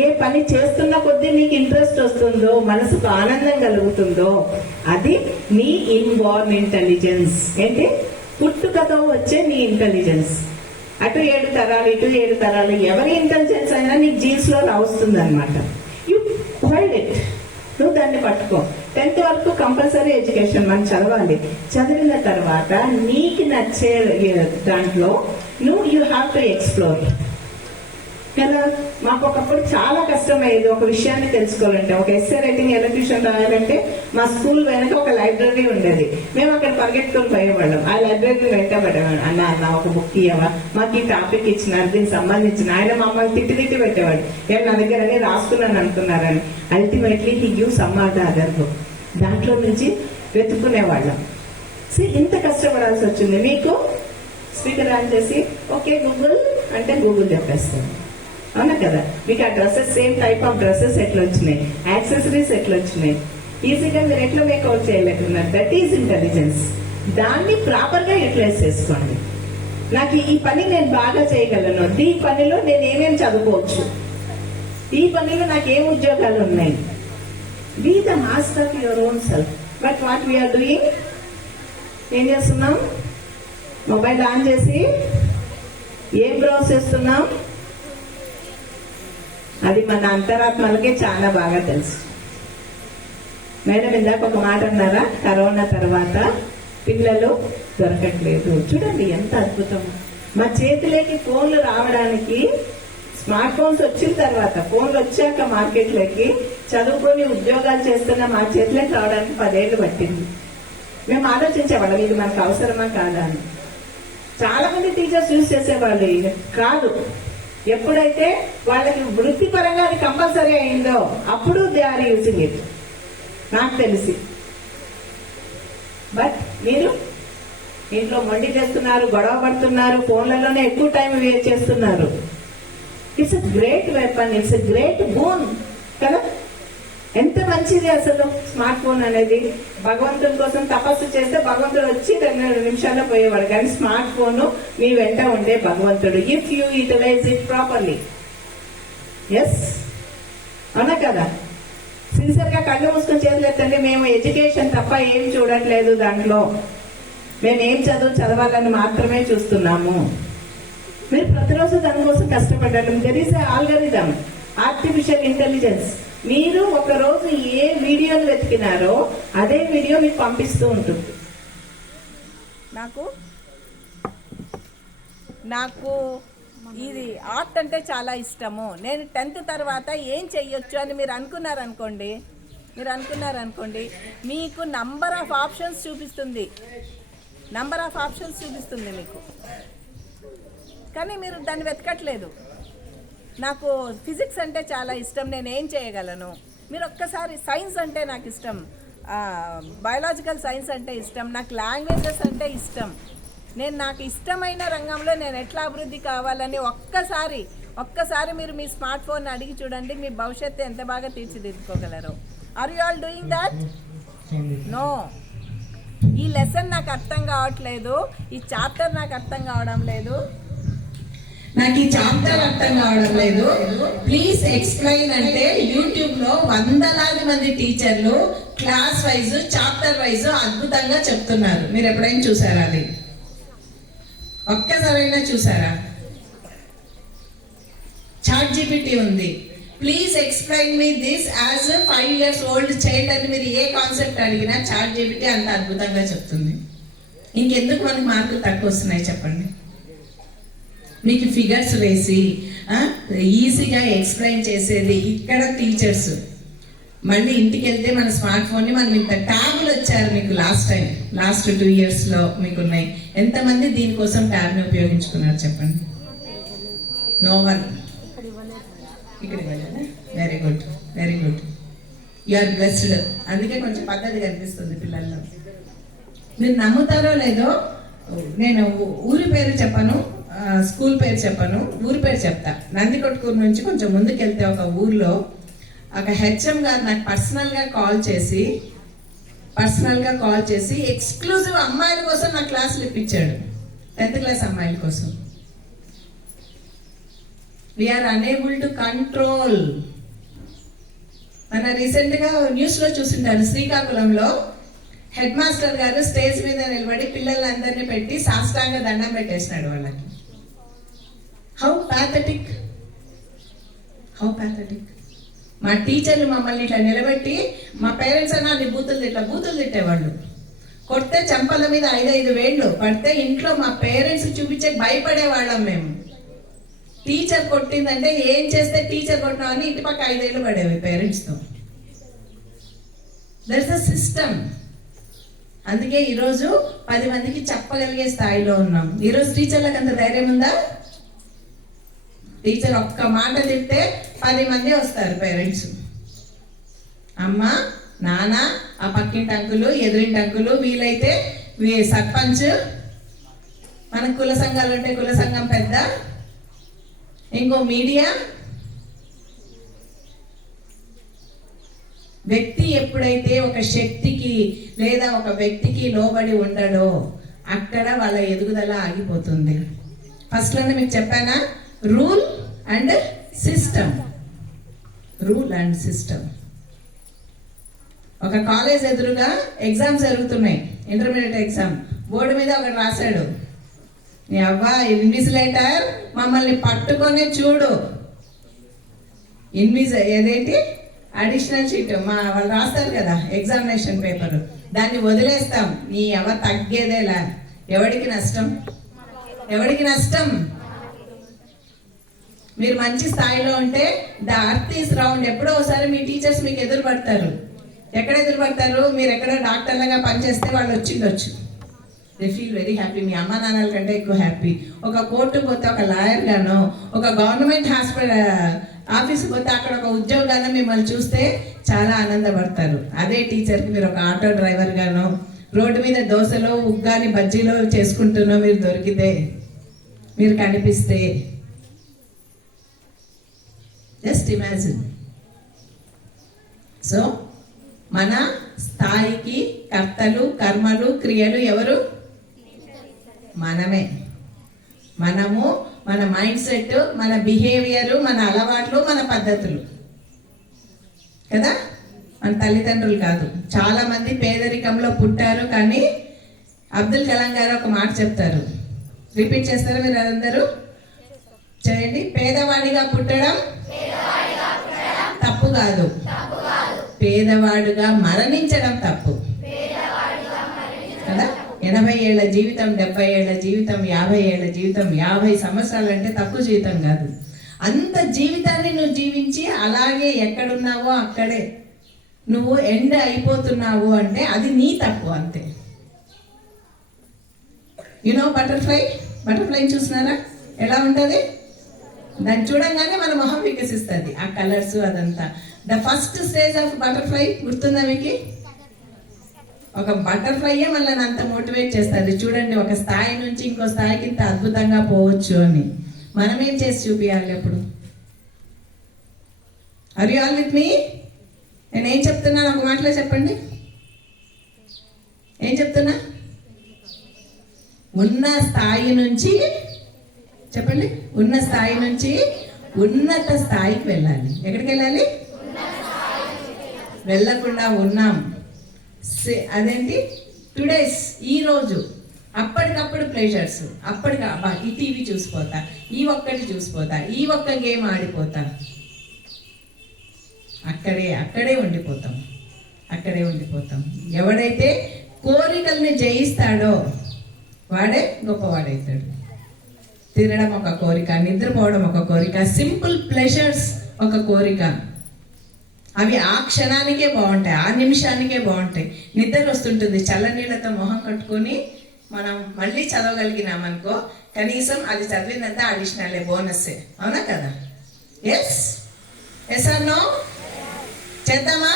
ఏ పని చేస్తున్న కొద్దీ నీకు ఇంట్రెస్ట్ వస్తుందో, మనసుకు ఆనందం కలుగుతుందో, అది నీ ఇన్బార్న్ ఇంటెలిజెన్స్. ఏంటి? పుట్టుకతో వచ్చే నీ ఇంటెలిజెన్స్. అటు 7 తరాలు, ఇటు 7 తరాలు, ఎవరి ఇంటెలిజెన్స్ అయినా నీకు జీన్స్ లో రావస్తుంది అనమాట. You hold it. నువ్వు దాన్ని పట్టుకో. 10th వరకు కంపల్సరీ ఎడ్యుకేషన్ మనం చదవాలి. చదివిన తర్వాత నీకు నచ్చే దాంట్లో నువ్వు యూ హ్యావ్ టు ఎక్స్ప్లోర్ కదా. మాకు ఒకప్పుడు చాలా కష్టమయ్యేది ఒక విషయాన్ని తెలుసుకోవాలంటే. ఒక ఎస్సే రైటింగ్, ఎలక్యూషన్ రాయాలంటే మా స్కూల్ వెనక ఒక లైబ్రరీ ఉండేది. మేము అక్కడ పరిగెట్టుకొని పోయేవాళ్ళం. ఆ లైబ్రరీ వెంటబడేవాడు. అన్న ఒక బుక్ ఇవ్వవా, మాకు ఈ టాపిక్ ఇచ్చినారు, దీనికి సంబంధించిన. ఆయన మమ్మల్ని తిట్టి పెట్టేవాడు, నేను నా దగ్గర అన్ని రాసుకున్నాను అనుకున్నారని. Ultimately he give some of the other book. దాంట్లో నుంచి వెతుక్కునేవాళ్ళం. ఇంత కష్టపడాల్సి వచ్చింది. మీకు స్పీకర్ ఆన్ చేసి ఓకే గూగుల్ అంటే గూగుల్ చెప్పేస్తాను, అవునా కదా. మీకు ఆ dresses, same type of dresses ఎట్లా వచ్చినాయి, యాక్సెసరీస్ ఎట్లా వచ్చినాయి, ఈజీగా మీరు ఎట్లా మేకౌట్ చేయలేకున్నారు. That is intelligence. దాన్ని ప్రాపర్ గా యూటిలైజ్ చేసుకోండి. నాకు ఈ పని నేను బాగా చేయగలను, ఈ పనిలో నేను ఏమేమి చదువుకోవచ్చు, ఈ పనిలో నాకు ఏం ఉద్యోగాలు ఉన్నాయి. Be the master of your own self. But what we're doing, ఏం చేస్తున్నాం? మొబైల్ ఆన్ చేసి ఏం బ్రౌజ్ చేస్తున్నాం? అది మన అంతరాత్మలకే చాలా బాగా తెలుసు. మేడం ఇందాక ఒక మాట అన్నారా, కరోనా తర్వాత పిల్లలు దొరకట్లేదు. చూడండి ఎంత అద్భుతం. మా చేతిలోకి ఫోన్లు రావడానికి, స్మార్ట్ ఫోన్స్ వచ్చిన తర్వాత, ఫోన్లు వచ్చాక మార్కెట్లోకి, చదువుకొని ఉద్యోగాలు చేస్తున్న మా చేతిలోకి రావడానికి 10 ఏళ్ళు పట్టింది. మేము ఆలోచించేవాళ్ళం ఇది మనకు అవసరమా కాదా అని. చాలా మంది టీచర్స్ యూజ్ చేసేవాళ్ళు కాదు. ఎప్పుడైతే వాళ్ళకి వృత్తిపరంగా అది కంపల్సరీ అయిందో అప్పుడు దే ఆర్ యూజింగ్ ఇట్. నాకు తెలిసి బట్ మీరు ఇంట్లో మొండి చేస్తున్నారు, గొడవ పడుతున్నారు, ఫోన్లలోనే ఎక్కువ టైం వేస్ట్ చేస్తున్నారు. It's a great weapon, it's a great bone కదా. ఎంత మంచిది అసలు స్మార్ట్ ఫోన్ అనేది. భగవంతుడి కోసం తపస్సు చేస్తే భగవంతుడు వచ్చి 2 నిమిషాల్లో పోయేవాడు, కానీ స్మార్ట్ ఫోన్ మీ వెంట ఉండే భగవంతుడు, if you utilize it properly. Yes, అవునా కదా. సిన్సియర్ గా కళ్ళు మూసుకొని చేతులు ఎత్తండి. మేము ఎడ్యుకేషన్ తప్ప ఏం చూడట్లేదు, దాంట్లో మేము ఏం చదవాలని మాత్రమే చూస్తున్నాము. మీరు ప్రతిరోజు దానికోసం కష్టపడ్డారు. There is algorithm, artificial intelligence. మీరు ఒకరోజు ఏ వీడియోలు వెతికినారో అదే వీడియో మీకు పంపిస్తూ ఉంటుంది. నాకు ఇది ఆర్ట్ అంటే చాలా ఇష్టము. నేను 10th తర్వాత ఏం చెయ్యొచ్చు అని మీరు అనుకున్నారనుకోండి, మీకు నంబర్ ఆఫ్ ఆప్షన్స్ చూపిస్తుంది మీకు, కానీ మీరు దాన్ని వెతకట్లేదు. నాకు ఫిజిక్స్ అంటే చాలా ఇష్టం, నేను ఏం చేయగలను. మీరు ఒక్కసారి సైన్స్ అంటే నాకు ఇష్టం, బయాలజికల్ సైన్స్ అంటే ఇష్టం, నాకు లాంగ్వేజెస్ అంటే ఇష్టం. నాకు ఇష్టమైన రంగంలో నేను ఎట్లా అభివృద్ధి కావాలని ఒక్కసారి మీరు మీ స్మార్ట్ ఫోన్ అడిగి చూడండి, మీ భవిష్యత్తు ఎంత బాగా తీర్చిదిద్దుకోగలరు. Are you all doing that? No. ఈ లెసన్ నాకు అర్థం కావట్లేదు, ఈ చాప్టర్ నాకు అర్థం కావడం లేదు, ప్లీజ్ ఎక్స్ప్లెయిన్ అంటే యూట్యూబ్ లో వందలాది మంది టీచర్లు క్లాస్ వైజ్, చాప్టర్ వైజ్ అద్భుతంగా చెప్తున్నారు. మీరు ఎప్పుడైనా చూసారా? అది ఒక్కసారైనా చూసారా? చాట్ జీపీటీ ఉంది, please explain me this as 5 years old child అని మీరు ఏ కాన్సెప్ట్ అడిగినా చాట్ జీపీటీ అంత అద్భుతంగా చెప్తుంది. ఇంకెందుకు మనకి మార్కులు తక్కువ వస్తున్నాయి చెప్పండి? మీకు ఫిగర్స్ వేసి ఈజీగా ఎక్స్ప్లెయిన్ చేసేది ఇక్కడ టీచర్స్. మళ్ళీ ఇంటికి వెళ్తే మన స్మార్ట్ ఫోన్ని మనం ఇంత ట్యాబ్లు వచ్చారు మీకు లాస్ట్ 2 years లో మీకు ఉన్నాయి. ఎంతమంది దీనికోసం ట్యాబ్ని ఉపయోగించుకున్నారు చెప్పండి? No one. ఇక్కడ very good, you are blessed. అందుకే కొంచెం పద్ధతి కనిపిస్తుంది పిల్లల్లో. మీరు నమ్ముతారో లేదో, నేను ఊరి పేరు చెప్పను, స్కూల్ పేరు చెప్పను, ఊరి పేరు చెప్తా. నందికొట్కూరు నుంచి కొంచెం ముందుకెళ్తే ఒక ఊర్లో ఒక హెచ్ఎం గారు నాకు పర్సనల్గా కాల్ చేసి ఎక్స్క్లూజివ్ అమ్మాయిల కోసం నా క్లాసులు ఇప్పించాడు, 10th class అమ్మాయిల కోసం. We're unable to control. మన రీసెంట్గా న్యూస్లో చూసింటారు, శ్రీకాకుళంలో హెడ్ మాస్టర్ గారు స్టేజ్ మీద నిలబడి పిల్లలందరినీ పెట్టి సాష్టాంగ దండం పెట్టేసినాడు వాళ్ళకి. How pathetic. మా టీచర్లు మమ్మల్ని ఇట్లా నిలబెట్టి, మా పేరెంట్స్ అన్నా నీ బూతులు తిట్టేవాళ్ళు. కొడితే చెంపల మీద 5 వేళ్ళు పడితే ఇంట్లో మా పేరెంట్స్ చూపించే భయపడేవాళ్ళం మేము. టీచర్ కొట్టిందంటే ఏం చేస్తే టీచర్ కొట్టినామని ఇంటి పక్క 5 ఏళ్ళు పడేవి పేరెంట్స్తో. That's a system. అందుకే ఈరోజు 10 మందికి చెప్పగలిగే స్థాయిలో ఉన్నాం. ఈరోజు టీచర్లకు అంత ధైర్యం ఉందా? టీచర్ ఒక్క మాట చెప్తే 10 మంది వస్తారు పేరెంట్స్. అమ్మ, నాన్న, ఆ పక్కింటి అంకులు, ఎదురింటి అంకులు, వీలైతే సర్పంచ్, మన కుల సంఘాలు ఉంటే కుల సంఘం పెద్ద, ఇంకో మీడియా. వ్యక్తి ఎప్పుడైతే ఒక శక్తికి లేదా ఒక వ్యక్తికి లోబడి ఉండడో అక్కడ వాళ్ళ ఎదుగుదల ఆగిపోతుంది. ఫస్ట్లోనే మీకు చెప్పానా, రూల్ అండ్ సిస్టమ్. ఒక కాలేజ్ ఎదురుగా ఎగ్జామ్స్ జరుగుతున్నాయి, ఇంటర్మీడియట్ ఎగ్జామ్. బోర్డు మీద ఒకటి రాశాడు, నీ అవ్వ ఇన్విజిలేటర్ మమ్మల్ని పట్టుకొని చూడు. ఏదేంటి అడిషనల్ షీట్ వాళ్ళు రాస్తారు కదా ఎగ్జామినేషన్ పేపర్, దాన్ని వదిలేస్తాం. నీ అవ్వ తగ్గేదేలా. ఎవడికి నష్టం? మీరు మంచి స్థాయిలో ఉంటే ద అర్త్ ఈస్ రౌండ్. ఎప్పుడో ఒకసారి మీ టీచర్స్ మీకు ఎదురు పడతారు. ఎక్కడ ఎదురు పడతారు? మీరు ఎక్కడో డాక్టర్లుగా పనిచేస్తే వాళ్ళు వచ్చిండొచ్చు. They feel very happy. మీ అమ్మ నాన్నల కంటే ఎక్కువ హ్యాపీ. ఒక కోర్టు పోతే ఒక లాయర్ గానో, ఒక గవర్నమెంట్ హాస్పిటల్ ఆఫీస్కి పోతే అక్కడ ఒక ఉద్యోగానో మిమ్మల్ని చూస్తే చాలా ఆనందపడతారు. అదే టీచర్కి మీరు ఒక ఆటో డ్రైవర్ గానో, రోడ్డు మీద దోశలో ఉగ్గాని బజ్జీలో చేసుకుంటున్నా మీరు దొరికితే, మీరు కనిపిస్తే, జస్ట్ ఇమాజిన్. సో మన స్థాయికి కర్తలు, కర్మలు, క్రియలు ఎవరు? మనమే. మనము, మన మైండ్ సెట్, మన బిహేవియర్, మన అలవాట్లు, మన పద్ధతులు కదా, మన తల్లిదండ్రులు కాదు. చాలా మంది పేదరికంలో పుట్టారు, కానీ అబ్దుల్ కలాం గారు ఒక మాట చెప్తారు, రిపీట్ చేస్తారా మీరు అందరూ? చేయండి. పేదవాడిగా పుట్టడం తప్పు కాదు, పేదవాడుగా మరణించడం తప్పు కదా. 80 ఏళ్ల జీవితం, 70 ఏళ్ల జీవితం, 50 ఏళ్ల జీవితం, 50 సంవత్సరాలు అంటే తక్కువ జీవితం కాదు. అంత జీవితాన్ని నువ్వు జీవించి అలాగే ఎక్కడున్నావో అక్కడే నువ్వు ఎండ్ అయిపోతున్నావు అంటే అది నీ తప్పు అంతే. యూనో బటర్ఫ్లై చూసినారా ఎలా ఉంటుంది? దాన్ని చూడంగానే మన మొహం వికసిస్తుంది, ఆ కలర్స్ అదంతా. The first stage of butterfly గుర్తుందా మీకు? ఒక బటర్ఫ్లైయే మళ్ళీ అంత మోటివేట్ చేస్తుంది. చూడండి, ఒక స్థాయి నుంచి ఇంకో స్థాయికి ఇంత అద్భుతంగా పోవచ్చు అని. మనం ఏం చేసి చూపించాలి అప్పుడు? ఆర్ యు ఆల్ విత్ మీ? నేను ఏం చెప్తున్నాను ఒక మాటలో చెప్పండి. ఏం చెప్తున్నా? ఉన్న స్థాయి నుంచి చెప్పండి, ఉన్న స్థాయి నుంచి ఉన్నత స్థాయికి వెళ్ళాలి. ఎక్కడికి వెళ్ళాలి? వెళ్ళకుండా ఉన్నాం. అదేంటి? టుడేస్, ఈ రోజు అప్పటికప్పుడు ప్లెజర్స్, ఈ టీవీ చూసిపోతా, ఈ ఒక్కటి చూసిపోతా, ఈ ఒక్క గేమ్ ఆడిపోతా, అక్కడే ఉండిపోతాం. ఎవడైతే కోరికల్ని జయిస్తాడో వాడే గొప్పవాడైతాడు. తినడం ఒక కోరిక, నిద్రపోవడం ఒక కోరిక, సింపుల్ ప్లెజర్స్ ఒక కోరిక. అవి ఆ క్షణానికే బాగుంటాయి, ఆ నిమిషానికే బాగుంటాయి. నిద్ర వస్తుంటుంది, చల్లనీళ్ళతో మొహం కట్టుకొని మనం మళ్ళీ చదవగలిగినామనుకో, కనీసం అది చదివినంత అడిషనల్ బోనస్సే, అవునా కదా? Yes or no? చేద్దామా?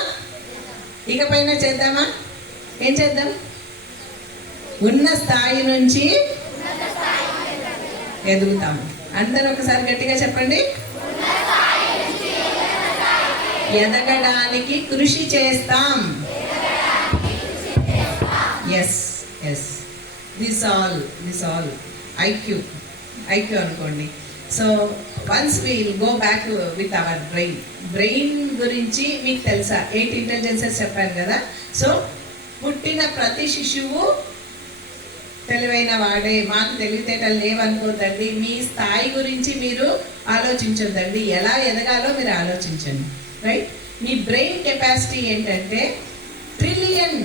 ఇకపైన చేద్దామా? ఏం చేద్దాం? ఉన్న స్థాయి నుంచి ఎదుగుతాము. అందరూ ఒకసారి గట్టిగా చెప్పండి. ఎదగడానికి కృషి చేస్తాం. ఎస్ దిస్ ఆల్ ఐక్యూ అనుకోండి. So once will go back with our brain గురించి మీకు తెలుసా? 8 ఇంటెలిజెన్సెస్ చెప్పాను కదా. సో పుట్టిన ప్రతి శిశువు తెలివైన వాడే. మాకు తెలివితేటలు లేవనుకోద్దండి. మీ స్థాయి గురించి మీరు ఆలోచించొద్దండి, ఎలా ఎదగాలో మీరు ఆలోచించండి. రైట్? మీ బ్రెయిన్ కెపాసిటీ ఏంటంటే ట్రిలియన్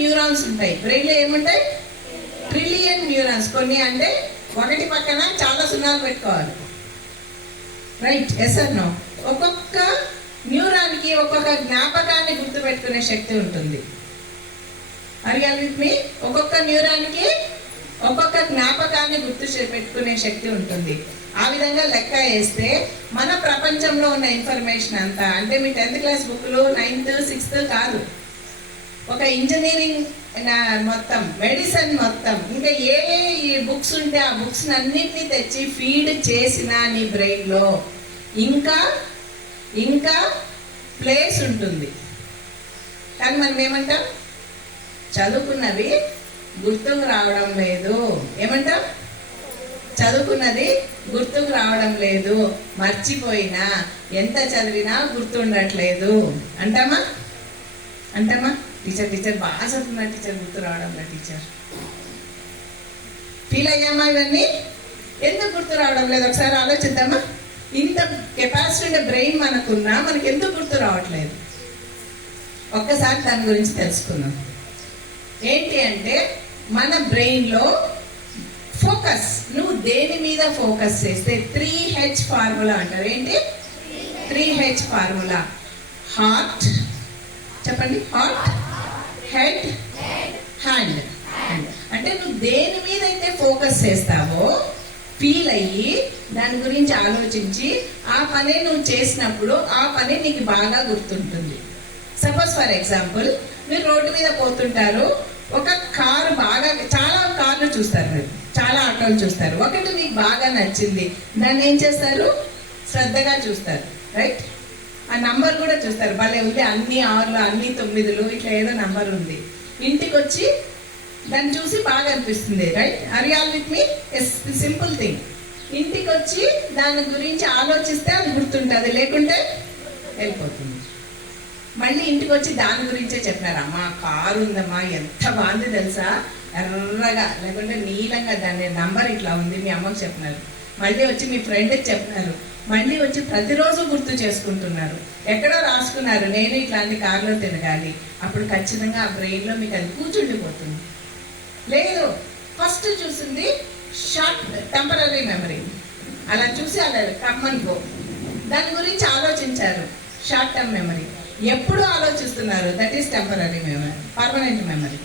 న్యూరాన్స్ ఉంటాయి బ్రెయిన్లో. ఏముంటాయి? Trillion neurons. కొన్ని అంటే ఒకటి పక్కన చాలా సున్నాలు పెట్టుకోవాలి. రైట్? Yes or no? ఒక్కొక్క న్యూరాన్కి ఒక్కొక్క జ్ఞాపకాన్ని గుర్తుపెట్టుకునే శక్తి ఉంటుంది. అడిగాలి విత్ మీ? ఒక్కొక్క న్యూరాన్కి ఒక్కొక్క జ్ఞాపకాన్ని పెట్టుకునే శక్తి ఉంటుంది. ఆ విధంగా లెక్క వేస్తే మన ప్రపంచంలో ఉన్న ఇన్ఫర్మేషన్ అంతా, అంటే మీ 10th క్లాస్ బుక్లు 9th 6th కాదు, ఒక ఇంజనీరింగ్ మొత్తం, మెడిసిన్ మొత్తం, ఇంకా ఏ బుక్స్ ఉంటే ఆ బుక్స్ అన్నిటినీ తెచ్చి ఫీడ్ చేసిన నీ బ్రెయిన్లో ఇంకా ప్లేస్ ఉంటుంది. కానీ మనం ఏమంటాం? చదువుకున్నది గుర్తుకు రావడం లేదు. ఏమంటాం? చదువుకున్నది గుర్తుకు రావడం లేదు, మర్చిపోయినా, ఎంత చదివినా గుర్తుండట్లేదు అంటామా? టీచర్ బాగా చదువుతున్నా, టీచర్ గుర్తు రావడం లేదు, టీచర్ ఫీల్ అయ్యామా? ఇవన్నీ ఎందుకు గుర్తు రావడం లేదు? ఒకసారి ఆలోచిద్దామా? ఇంత కెపాసిటీ ఉండే బ్రెయిన్ మనకున్నా మనకి ఎందుకు గుర్తు రావట్లేదు? ఒక్కసారి దాని గురించి తెలుసుకుందాం. ఏంటి అంటే, మన బ్రెయిన్లో ఫోకస్, నువ్వు దేని మీద ఫోకస్ చేస్తే 3H ఫార్ములా అంటారు. ఏంటి 3H ఫార్ములా? హార్ట్, చెప్పండి, హార్ట్, హెడ్, హ్యాండ్. అంటే నువ్వు దేని మీద అయితే ఫోకస్ చేస్తావో, ఫీల్ అయ్యి దాని గురించి ఆలోచించి ఆ పని నువ్వు చేసినప్పుడు ఆ పని నీకు బాగా గుర్తుంటుంది. సపోజ్ ఫర్ ఎగ్జాంపుల్ మీరు రోడ్డు మీద పోతుంటారు, ఒక కారు బాగా, చాలా కార్లు చూస్తారు మీరు, చాలా ఆటోలు చూస్తారు, ఒకటి మీకు బాగా నచ్చింది, దాన్ని ఏం చేస్తారు, శ్రద్ధగా చూస్తారు, రైట్? ఆ నంబర్ కూడా చూస్తారు, భలే ఉంది, అన్ని 6లు అన్ని 9లు ఇట్లా ఏదో నంబర్ ఉంది. ఇంటికి వచ్చి దాన్ని చూసి బాగా అనిపిస్తుంది, right? Are you all with me? Simple thing. ఇంటికి వచ్చి దాని గురించి ఆలోచిస్తే అది గుర్తుంటుంది, లేకుంటే వెళ్ళిపోతుంది. మళ్ళీ ఇంటికి వచ్చి దాని గురించే చెప్పినారు, అమ్మా కారు ఉందమ్మా, ఎంత బాగుంది తెలుసా, ఎర్రగా లేకుంటే నీలంగా, దాని నంబర్ ఇట్లా ఉంది, మీ అమ్మకు చెప్పినారు. మళ్ళీ వచ్చి మీ ఫ్రెండ్కి చెప్పినారు, మళ్ళీ వచ్చి ప్రతిరోజు గుర్తు చేసుకుంటున్నారు, ఎక్కడో రాసుకున్నారు, నేను ఇట్లాంటి కారులో తిరగాలి. అప్పుడు ఖచ్చితంగా ఆ బ్రెయిన్లో మీకు అది కూర్చుండిపోతుంది. లేదు, ఫస్ట్ చూసింది షార్ట్ టెంపరీ మెమరీ, అలా చూసి అలా కమ్మని గో, దాని గురించి ఆలోచించారు, షార్ట్ టర్మ్ మెమరీ. ఎప్పుడు ఆలోచిస్తున్నారు, that is temporary memory. Permanent memory.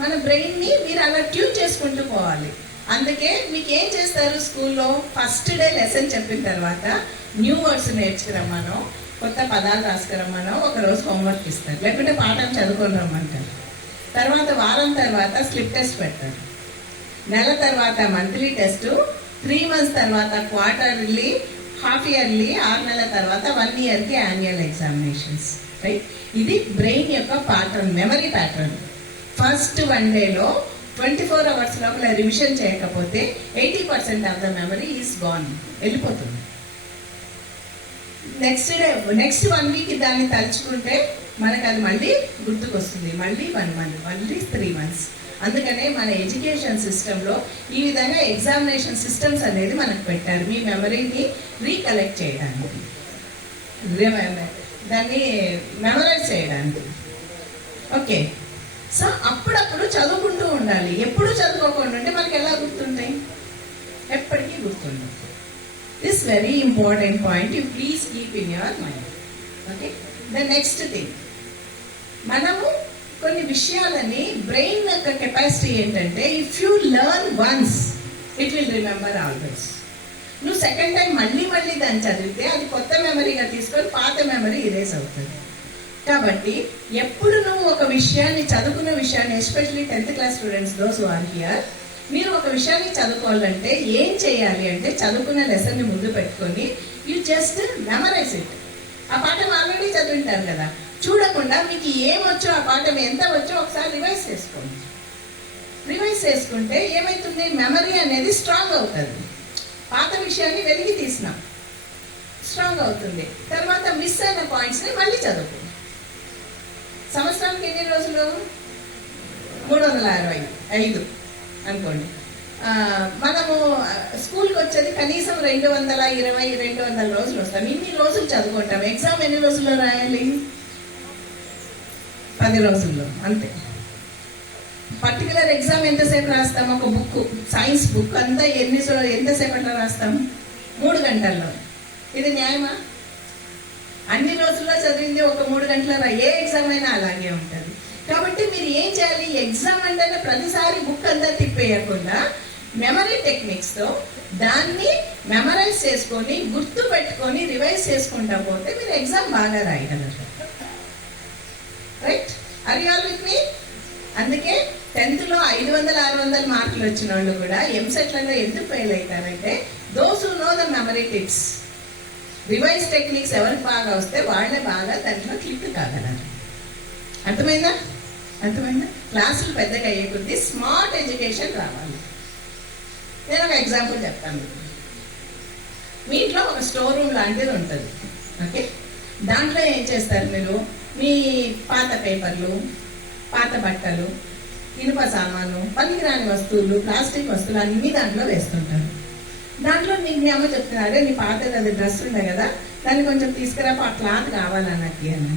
మన బ్రెయిన్ని మీరు అలా ట్యూన్ చేసుకుంటూ పోవాలి. అందుకే మీకు ఏం చేస్తారు, స్కూల్లో ఫస్ట్ డే లెసన్ చెప్పిన తర్వాత న్యూ వర్డ్స్ నేర్చుకురమ్మనో, కొత్త పదాలు రాసుకురమ్మనో ఒకరోజు హోంవర్క్ ఇస్తారు, లేకుంటే పాఠం చదువుకొని రమ్మంటారు. తర్వాత వారం తర్వాత స్లిప్ టెస్ట్ పెడతారు, నెల తర్వాత మంత్లీ టెస్ట్, 3 months తర్వాత క్వార్టర్లీ, హాఫ్ ఇయర్లీ, 6 నెలల తర్వాత 1 yearకి యాన్యువల్ ఎగ్జామినేషన్స్, రైట్? ఇది బ్రెయిన్ యొక్క pattern, memory pattern. First 1 dayలో 24 hours లోపల రివిజన్ చేయకపోతే 80% of the memory is gone, వెళ్ళిపోతుంది. నెక్స్ట్ 1 week దాన్ని తలుచుకుంటే మనకు అది మళ్ళీ గుర్తుకొస్తుంది, మళ్ళీ 1 month, మళ్ళీ 3 months. అందుకనే మన ఎడ్యుకేషన్ సిస్టంలో ఈ విధంగా ఎగ్జామినేషన్ సిస్టమ్స్ అనేది మనకు పెట్టారు, మీ మెమరీని రీకలెక్ట్ చేయడానికి, దాన్ని మెమరైజ్ చేయడానికి. ఓకే, సో అప్పుడప్పుడు చదువుకుంటూ ఉండాలి. ఎప్పుడు చదువుకోకుండా ఉంటే మనకి ఎలా గుర్తుంటాయి, ఎప్పటికీ గుర్తుండవు. This very important point, you please keep in your mind. Okay, the next thing, మనము కొన్ని విషయాలని, బ్రెయిన్ యొక్క కెపాసిటీ ఏంటంటే, if you learn once it will remember always. నువ్వు సెకండ్ టైం మళ్ళీ దాన్ని చదివితే అది కొత్త మెమరీగా తీసుకొని పాత మెమరీ ఇరేజ్ అవుతుంది. కాబట్టి ఎప్పుడు నువ్వు ఒక విషయాన్ని, చదువుకున్న విషయాన్ని, especially 10th class students, those who are here, మీరు ఒక విషయాన్ని చదువుకోవాలంటే ఏం చేయాలి అంటే, చదువుకున్న లెసన్ని ముందు పెట్టుకొని యూ జస్ట్ మెమరైజ్ ఇట్. ఆ పాఠం ఆల్రెడీ చదివింటారు కదా, చూడకుండా మీకు ఏమొచ్చో, ఆ పాఠం ఎంత వచ్చో ఒకసారి రివైజ్ చేసుకోండి. రివైజ్ చేసుకుంటే ఏమవుతుంది, మెమరీ అనేది స్ట్రాంగ్ అవుతుంది. పాత విషయాన్ని వెలికి తీసినాం, స్ట్రాంగ్ అవుతుంది. తర్వాత మిస్ అయిన పాయింట్స్ని మళ్ళీ చదువుకోండి. సంవత్సరానికి ఎన్ని రోజులు, 365 అనుకోండి. మనము స్కూల్కి వచ్చేది కనీసం 220-200 రోజులు వస్తాం. ఇన్ని రోజులు చదువుకుంటాం. ఎగ్జామ్ ఎన్ని రోజుల్లో రాయాలి, 10 రోజుల్లో, అంతే. పర్టికులర్ ఎగ్జామ్ ఎంతసేపు రాస్తాం, ఒక బుక్, సైన్స్ బుక్ అంతా ఎంతసేపట్లో రాస్తాం, 3 గంటల్లో. ఇది న్యాయమా? అన్ని రోజుల్లో చదివింది ఒక 3 గంటల, ఏ ఎగ్జామ్ అయినా అలాగే ఉంటుంది. కాబట్టి మీరు ఏం చేయాలి, ఎగ్జామ్ అంటే ప్రతిసారి బుక్ అంతా తిప్పేయకుండా మెమరీ టెక్నిక్స్తో దాన్ని మెమరైజ్ చేసుకొని, గుర్తు పెట్టుకొని, రివైజ్ చేసుకుంటా పోతే మీరు ఎగ్జామ్ బాగా రాయగలరు, right? Are you all with me? అందుకే 10th లో 500-600 మార్కులు వచ్చిన వాళ్ళు కూడా ఎంసెట్లలో ఎందుకు ఫెయిల్ అవుతారంటే, those who know the memory tips, revise techniques ఎవరికి బాగా వస్తే వాళ్ళే బాగా దాంట్లో క్లిక్ కాగలరు. అర్థమైందా? క్లాసులు పెద్దగా అయ్యే కొద్దీ స్మార్ట్ ఎడ్యుకేషన్ రావాలి. నేను ఒక ఎగ్జాంపుల్ చెప్తాను. మీ ఇంట్లో ఒక స్టోర్ రూమ్ లాంటిది ఉంటుంది, ఓకే? దాంట్లో ఏం చేస్తారు మీరు, మీ పాత పేపర్లు, పాత బట్టలు, ఇనుప సామాను, పనికిరాని వస్తువులు, ప్లాస్టిక్ వస్తువులు అన్నీ దాంట్లో వేస్తుంటారు. దాంట్లో మీ అమ్మ చెప్తున్నారు, నీ పాతది అది డ్రెస్ ఉండే కదా, దాన్ని కొంచెం తీసుకురా, ఆ క్లాత్ కావాలన్నకి అని.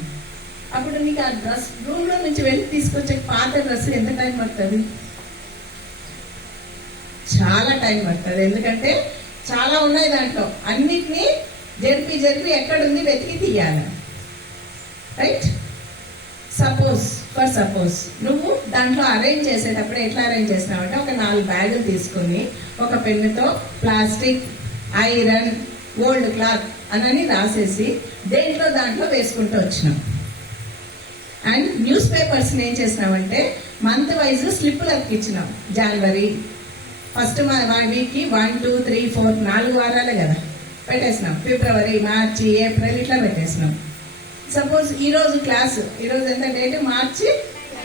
అప్పుడు నీకు ఆ డ్రెస్ రూమ్లో నుంచి వెళ్ళి తీసుకొచ్చే పాత డ్రెస్ ఎంత టైం పడుతుంది? చాలా టైం పడుతుంది. ఎందుకంటే చాలా ఉన్నాయి దాంట్లో, అన్నిటినీ జరిపి ఎక్కడుంది వెతికి తీయాలి, రైట్? సపోజ్ నువ్వు దాంట్లో అరేంజ్ చేసేటప్పుడు ఎట్లా అరేంజ్ చేసినావంటే, ఒక 4 బ్యాగులు తీసుకొని ఒక పెన్నుతో ప్లాస్టిక్, ఐరన్, ఓల్డ్ క్లాత్ అని రాసేసి దాంట్లో వేసుకుంటూ వచ్చినాం. అండ్ న్యూస్ పేపర్స్ ఏం చేసినామంటే మంత్ వైజ్ స్లిప్పులు అతికిచ్చినాం. జనవరి ఫస్ట్ వీక్కి 1, 2, 3, 4 4 వారాలే కదా పెట్టేసినాం. ఫిబ్రవరి, మార్చి, ఏప్రిల్ ఇట్లా పెట్టేసినాం. సపోజ్ ఈరోజు క్లాసు, ఈరోజు ఎంత డేట్? మార్చి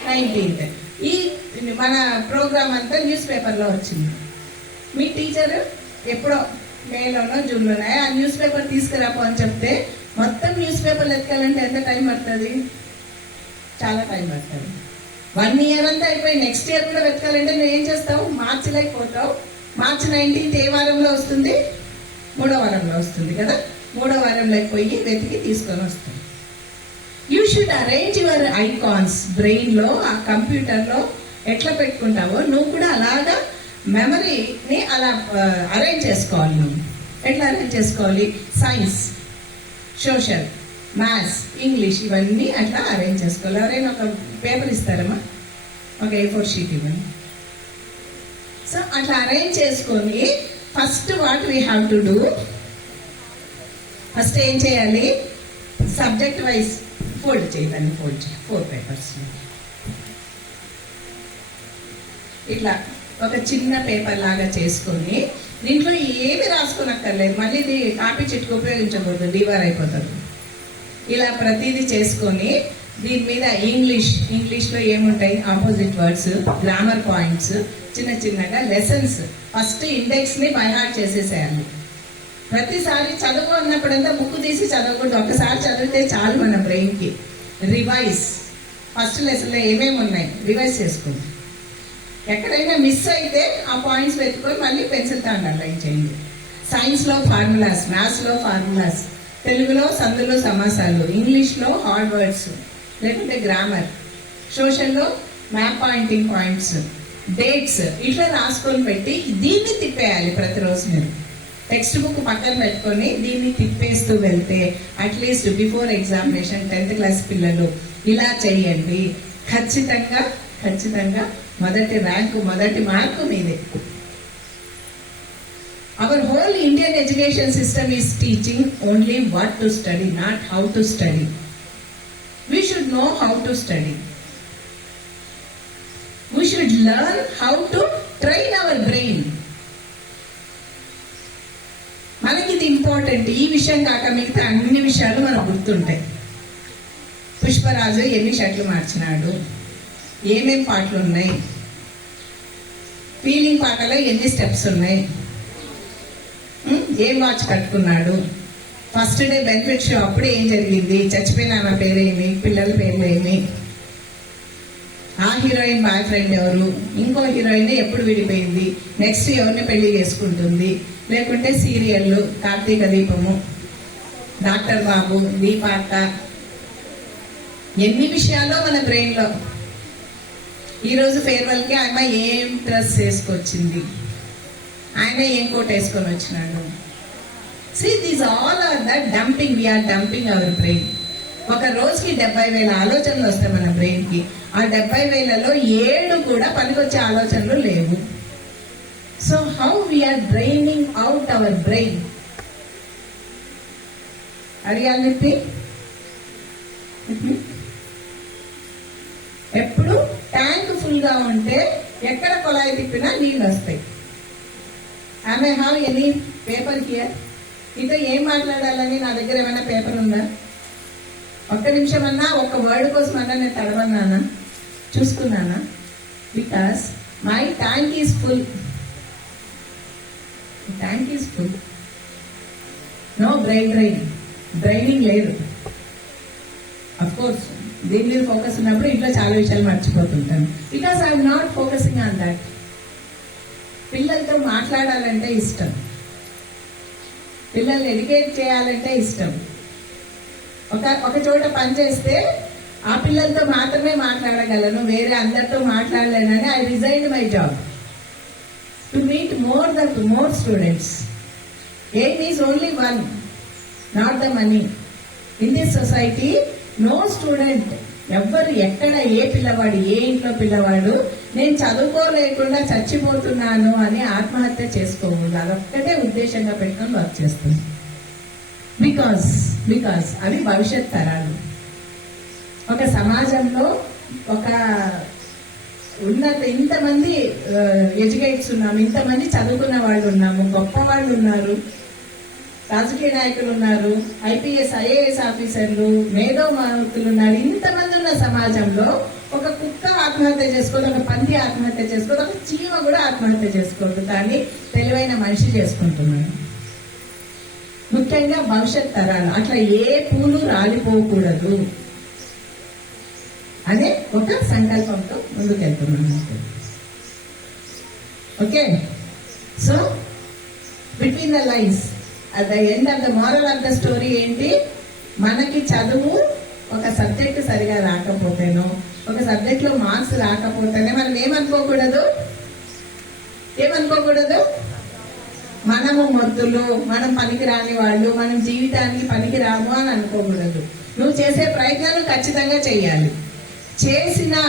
19th. ఈ మన ప్రోగ్రామ్ అంతా న్యూస్ పేపర్లో వచ్చింది. మీ టీచర్ ఎప్పుడో మేలోనో జూన్లోనో ఆ న్యూస్ పేపర్ తీసుకురాపో అని చెప్తే మొత్తం న్యూస్ పేపర్లు ఎత్తుకాలంటే ఎంత టైం పడుతుంది? చాలా టైం పడుతుంది. 1 year అంతా అయిపోయి నెక్స్ట్ ఇయర్ కూడా వెతకాలంటే నువ్వు ఏం చేస్తావు? మార్చిలోకి పోతావు. మార్చి 19th ఏ వారంలో వస్తుంది? 3వ వారంలో వస్తుంది కదా. 3వ వారంలోకి పోయి వెతికి తీసుకొని వస్తాం. You should arrange your icons బ్రెయిన్లో, ఆ కంప్యూటర్లో ఎట్లా పెట్టుకుంటావో నువ్వు కూడా అలాగా మెమరీని అలా అరేంజ్ చేసుకోవాలి. నువ్వు ఎట్లా అరేంజ్ చేసుకోవాలి? సైన్స్, సోషల్, మ్యాథ్స్, ఇంగ్లీష్ ఇవన్నీ అట్లా అరేంజ్ చేసుకోవాలి. ఎవరైనా ఒక పేపర్ ఇస్తారమ్మా, ఒక A4 షీట్ ఇవ్వండి. సో అట్లా అరేంజ్ చేసుకొని first what we have to do, first ఏం చేయాలి? సబ్జెక్ట్ వైజ్ ఫోల్డ్ చేయాలి. 4 పేపర్స్ ఇట్లా ఒక చిన్న పేపర్ లాగా చేసుకొని దీంట్లో ఏమి రాసుకోనక్కర్లేదు. మళ్ళీ ఇది కాపీ చిట్టుకు ఉపయోగించకూడదు, డివార్ అయిపోతుంది. ఇలా ప్రతిదీ చేసుకొని దీని మీద ఇంగ్లీష్లో ఏముంటాయి? ఆపోజిట్ వర్డ్స్, గ్రామర్ పాయింట్స్, చిన్న చిన్నగా లెసన్స్. ఫస్ట్ ఇండెక్స్ని బైహార్ట్ చేసేసేయాలి. ప్రతిసారి చదువు అన్నప్పుడంతా బుక్ తీసి చదవకూడదు. ఒక్కసారి చదివితే చాలు మన బ్రెయిన్కి. రివైజ్, ఫస్ట్ లెసన్లో ఏమేమి ఉన్నాయి రివైజ్ చేసుకోండి. ఎక్కడైనా మిస్ అయితే ఆ పాయింట్స్ వెతుకొని మళ్ళీ పెన్సిల్తో అండర్లైన్ చేయండి. సైన్స్లో ఫార్ములాస్, మ్యాథ్స్లో ఫార్ములాస్, తెలుగులో సందులు సమాసాలు, ఇంగ్లీష్లో హార్డ్ వర్డ్స్ లేకుంటే గ్రామర్, సోషల్లో మ్యాప్ పాయింటింగ్ పాయింట్స్, డేట్స్ ఇట్లా రాసుకొని పెట్టి దీన్ని తిప్పేయాలి ప్రతిరోజు. మీరు టెక్స్ట్ బుక్ పక్కన పెట్టుకొని దీన్ని తిప్పేస్తూ వెళ్తే at least before examination 10th class పిల్లలు ఇలా చేయండి. ఖచ్చితంగా మొదటి ర్యాంకు, మొదటి మార్కు మీదే. Our whole Indian education system is teaching only what to study, not how to study. We should know how to study. We should learn how to train our brain. మనకి ఇది important. ఈ విషయం కాక మిగతా అన్ని విషయాలు మనకు గుర్తుంటాయి. పుష్పరాజు ఎన్ని షర్ట్లు మార్చినాడు, ఏమేం పాటలు ఉన్నాయి, ఫీలింగ్ పాటలో ఎన్ని స్టెప్స్ ఉన్నాయి, ఏం వాచ్ కట్టుకున్నాడు, ఫస్ట్ డే బెనిఫిట్ షో అప్పుడే ఏం జరిగింది, చచ్చిపోయిన ఆమె పేరేమి, పిల్లల పేర్లు ఏమి, ఆ హీరోయిన్ బాయ్ ఫ్రెండ్ ఎవరు, ఇంకో హీరోయిన్ ఎప్పుడు విడిపోయింది, నెక్స్ట్ ఎవరిని పెళ్లి చేసుకుంటుంది, లేకుంటే సీరియళ్ళు కార్తీక దీపము, డాక్టర్ బాబు, దీపాక, ఎన్ని విషయాలు మన బ్రెయిన్లో. ఈరోజు ఫేర్వెల్కి ఆమె ఏం డ్రెస్ వేసుకొచ్చింది, ఆయన ఏం కోట్ వేసుకొని వచ్చినాడు. See, these all are the dumping. We are dumping our brain. ఒక రోజుకి 70,000 ఆలోచనలు వస్తాయి మన బ్రెయిన్ కి. ఆ 70,000లో 7 కూడా పనికొచ్చే ఆలోచనలు లేవు. So how we are draining out our brain? అడిగాలి. ఎప్పుడు ట్యాంక్ ఫుల్ గా ఉంటే ఎక్కడ కొలాయి తిప్పినా నీళ్ళు వస్తాయి. ఆమె హ్యావ్ ఎనీ పేపర్ హియర్? ఇంకా ఏం మాట్లాడాలని నా దగ్గర ఏమైనా పేపర్ ఉందా? ఒక్క నిమిషం అన్నా, ఒక్క వర్డ్ కోసం అన్నా నేను తడవన్నానా, చూసుకున్నానా? Because my tank is full. Tank is full. No draining లేదు. అఫ్ కోర్స్ దీని మీద ఫోకస్ ఉన్నప్పుడు ఇంట్లో చాలా విషయాలు మర్చిపోతుంటాను. Because I'm not focusing on that. పిల్లలతో మాట్లాడాలంటే ఇష్టం, పిల్లల్ని ఎడ్యుకేట్ చేయాలంటే ఇష్టం. ఒక చోట పనిచేస్తే ఆ పిల్లలతో మాత్రమే మాట్లాడగలను, వేరే అందరితో మాట్లాడలేనని I resigned my job to meet more students. Aim is only one, not the money. In this society no student, ఎవ్వరు ఎక్కడ ఏ పిల్లవాడు, ఏ ఇంట్లో పిల్లవాడు నేను చదువుకోలేకుండా చచ్చిపోతున్నాను అని ఆత్మహత్య చేసుకోకూడదు. అదొక్కటే ఉద్దేశంగా పెట్టుకొని వర్క్ చేస్తుంది. బికాస్ అవి భవిష్యత్ తరాలు. ఒక సమాజంలో ఒక ఇంతమంది ఎడ్యుకేట్స్ ఉన్నాము, ఇంతమంది చదువుకున్న వాళ్ళు ఉన్నాము, గొప్ప వాళ్ళు ఉన్నారు, రాజకీయ నాయకులు ఉన్నారు, ఐపీఎస్ ఐఏఎస్ ఆఫీసర్లు, మేధోమాతులు ఉన్నారు. ఇంతమంది ఉన్న సమాజంలో ఒక కుక్క ఆత్మహత్య చేసుకోదు, ఒక పంది ఆత్మహత్య చేసుకోదు, ఒక చీమ కూడా ఆత్మహత్య చేసుకోదు, కానీ తెలివైన మనిషి చేసుకుంటున్నాడు. ముఖ్యంగా భవిష్యత్ తరాలు అట్లా ఏ పూలు రాలిపోకూడదు అనే ఒక సంకల్పంతో ముందుకెళ్తున్నాను. Okay, so between the lines at the end of the moral of the story ఏంటి? మనకి చదువు ఒక సబ్జెక్ట్ సరిగా రాకపోతేనో, ఒక సబ్జెక్ట్ లో మార్క్స్ రాకపోతేనే మనం ఏమనుకోకూడదు, మనము మొద్దులు, మనం పనికి రాని వాళ్ళు, మనం జీవితానికి పనికి రాము అని అనుకోకూడదు. నువ్వు చేసే ప్రయత్నాలు ఖచ్చితంగా చెయ్యాలి. చేసినా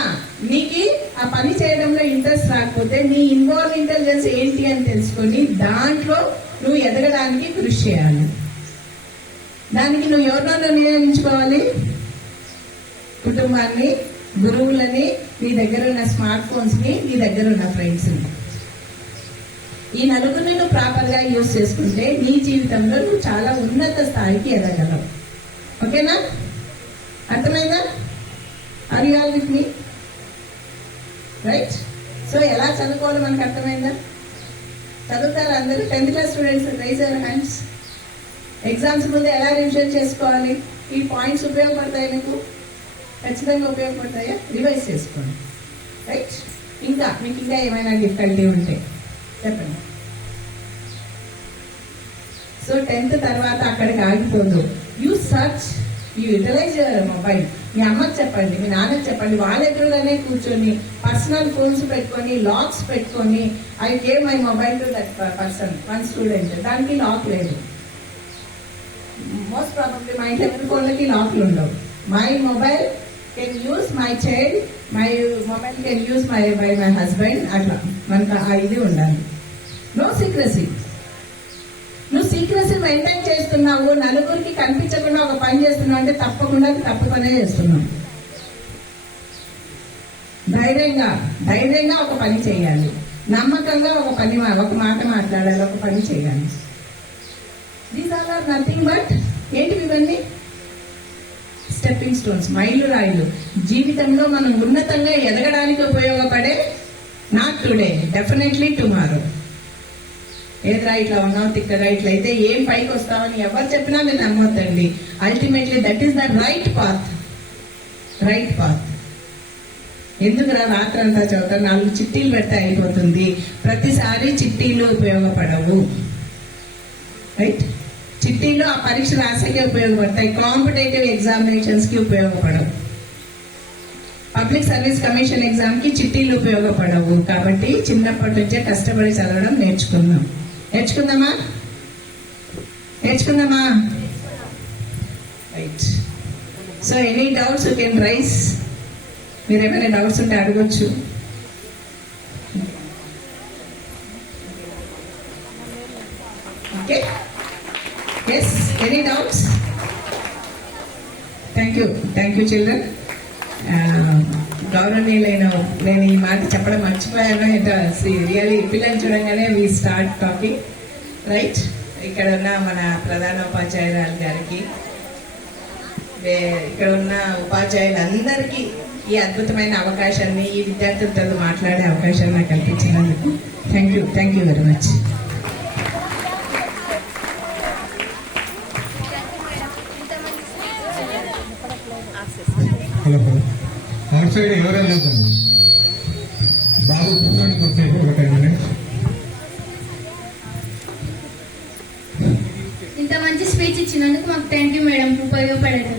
నీకు ఆ పని చేయడంలో ఇంట్రెస్ట్ రాకపోతే నీ ఇన్వాల్వ్ ఇంటెలిజెన్స్ ఏంటి అని తెలుసుకొని దాంట్లో నువ్వు ఎదగడానికి కృషి చేయాలి. దానికి నువ్వు ఎవరినో నియమించుకోవాలి, కుటుంబాన్ని, గురువులని, నీ దగ్గర ఉన్న స్మార్ట్ ఫోన్స్ ని, నీ దగ్గర ఉన్న ఫ్రెండ్స్ ని. ఈ నలుగురిని నువ్వు ప్రాపర్ గా యూజ్ చేసుకుంటే నీ జీవితంలో నువ్వు చాలా ఉన్నత స్థాయికి ఎదగలవు. ఓకేనా? అర్థమైందా? Are you all with me? Right. So ఎలా చదువుకోవాలి మనకు అర్థమైందా? చదువుతారు అందరూ? 10th class students raise your hands. Exams ముందు ఎలా రివిజన్ చేసుకోవాలి? ఈ పాయింట్స్ ఉపయోగపడతాయి మీకు? ఖచ్చితంగా ఉపయోగపడతాయా? రివైజ్ చేసుకోండి. రైట్. ఇంకా మీకు ఇంకా ఏమైనా డిఫికల్టీ ఉంటే చెప్పండి. సో 10th తర్వాత అక్కడికి ఆగిపోదు. You search, you utilize your mobile. మీ అమ్మకి చెప్పండి, మీ నాన్నకి చెప్పండి, వాళ్ళ ఎదురుగానే కూర్చొని పర్సనల్ ఫోన్స్ పెట్టుకొని, లాక్స్ పెట్టుకొని, I gave my mobile to that person, one student, దానికి లాక్ లేదు. మోస్ట్ ప్రాబబ్లీ మా ఇంట్లో ఎవరి ఫోన్లకి లాక్లు ఉండవు. My mobile can use my child, my mobile can use by my husband. అట్లా మనకు ఆ ఇది ఉండాలి. No secrecy. నువ్వు సీక్రసీ మెయింటైన్ చేస్తున్నావు, నలుగురికి కనిపించకుండా ఒక పని చేస్తున్నావు అంటే తప్పకుండా తప్పు పనే చేస్తున్నావు. ధైర్యంగా ఒక పని చేయాలి, నమ్మకంగా ఒక మాట మాట్లాడాలి, ఒక పని చేయాలి. These all are nothing but ఏంటి ఇవన్నీ? స్టెప్పింగ్ స్టోన్స్, మైలురాయిలు. జీవితంలో మనం ఉన్నతంగా ఎదగడానికి ఉపయోగపడే, నాట్ టుడే, డెఫినెట్లీ టుమారో. ఏదిరా ఇట్లా ఉన్నావు, తిక్కరా ఇట్లా అయితే ఏం పైకి వస్తావని ఎవరు చెప్పినా మీరు నమ్మొద్దండి. Ultimately that is the right path. ఎందుకురా రాత్రంతా చదువుతారు, 4 చిట్టీలు పెడితే అయిపోతుంది. ప్రతిసారి చిట్టీలు ఉపయోగపడవు. రైట్. చిట్టీలు ఆ పరీక్ష రాసాకే ఉపయోగపడతాయి, కాంపిటేటివ్ ఎగ్జామినేషన్స్ కి ఉపయోగపడవు. పబ్లిక్ సర్వీస్ కమిషన్ ఎగ్జామ్ కి చిట్టీలు ఉపయోగపడవు. కాబట్టి చిన్నప్పటి నుంచే కష్టపడి చదవడం నేర్చుకుందామా? Right. So any doubts you can raise. మీరు ఏమైనా డౌట్స్ ఉంటే అడగొచ్చు. Okay, yes, any doubts? Thank you children. గౌరవనీయులైన, నేను ఈ మాట చెప్పడం మర్చిపోయాను. రియల్లీ పిల్లల్ని చూడంగానే వీ స్టార్ట్ టాకింగ్. రైట్. ఇక్కడ ఉన్న మన ప్రధాన ఉపాధ్యాయురాలు గారికి, ఇక్కడ ఉన్న ఉపాధ్యాయులందరికీ ఈ అద్భుతమైన అవకాశాన్ని, ఈ విద్యార్థులతో మాట్లాడే అవకాశాన్ని నాకు కల్పించినందుకు thank you very much. Hello, outside ఎవరైనా బాబు కూర్చోడానికి వస్తే ఒక 10 minutes. ఇంత మంచి స్పీచ్ ఇచ్చినందుకు మాకు థ్యాంక్ యూ మేడం, ఉపయోగపడేది.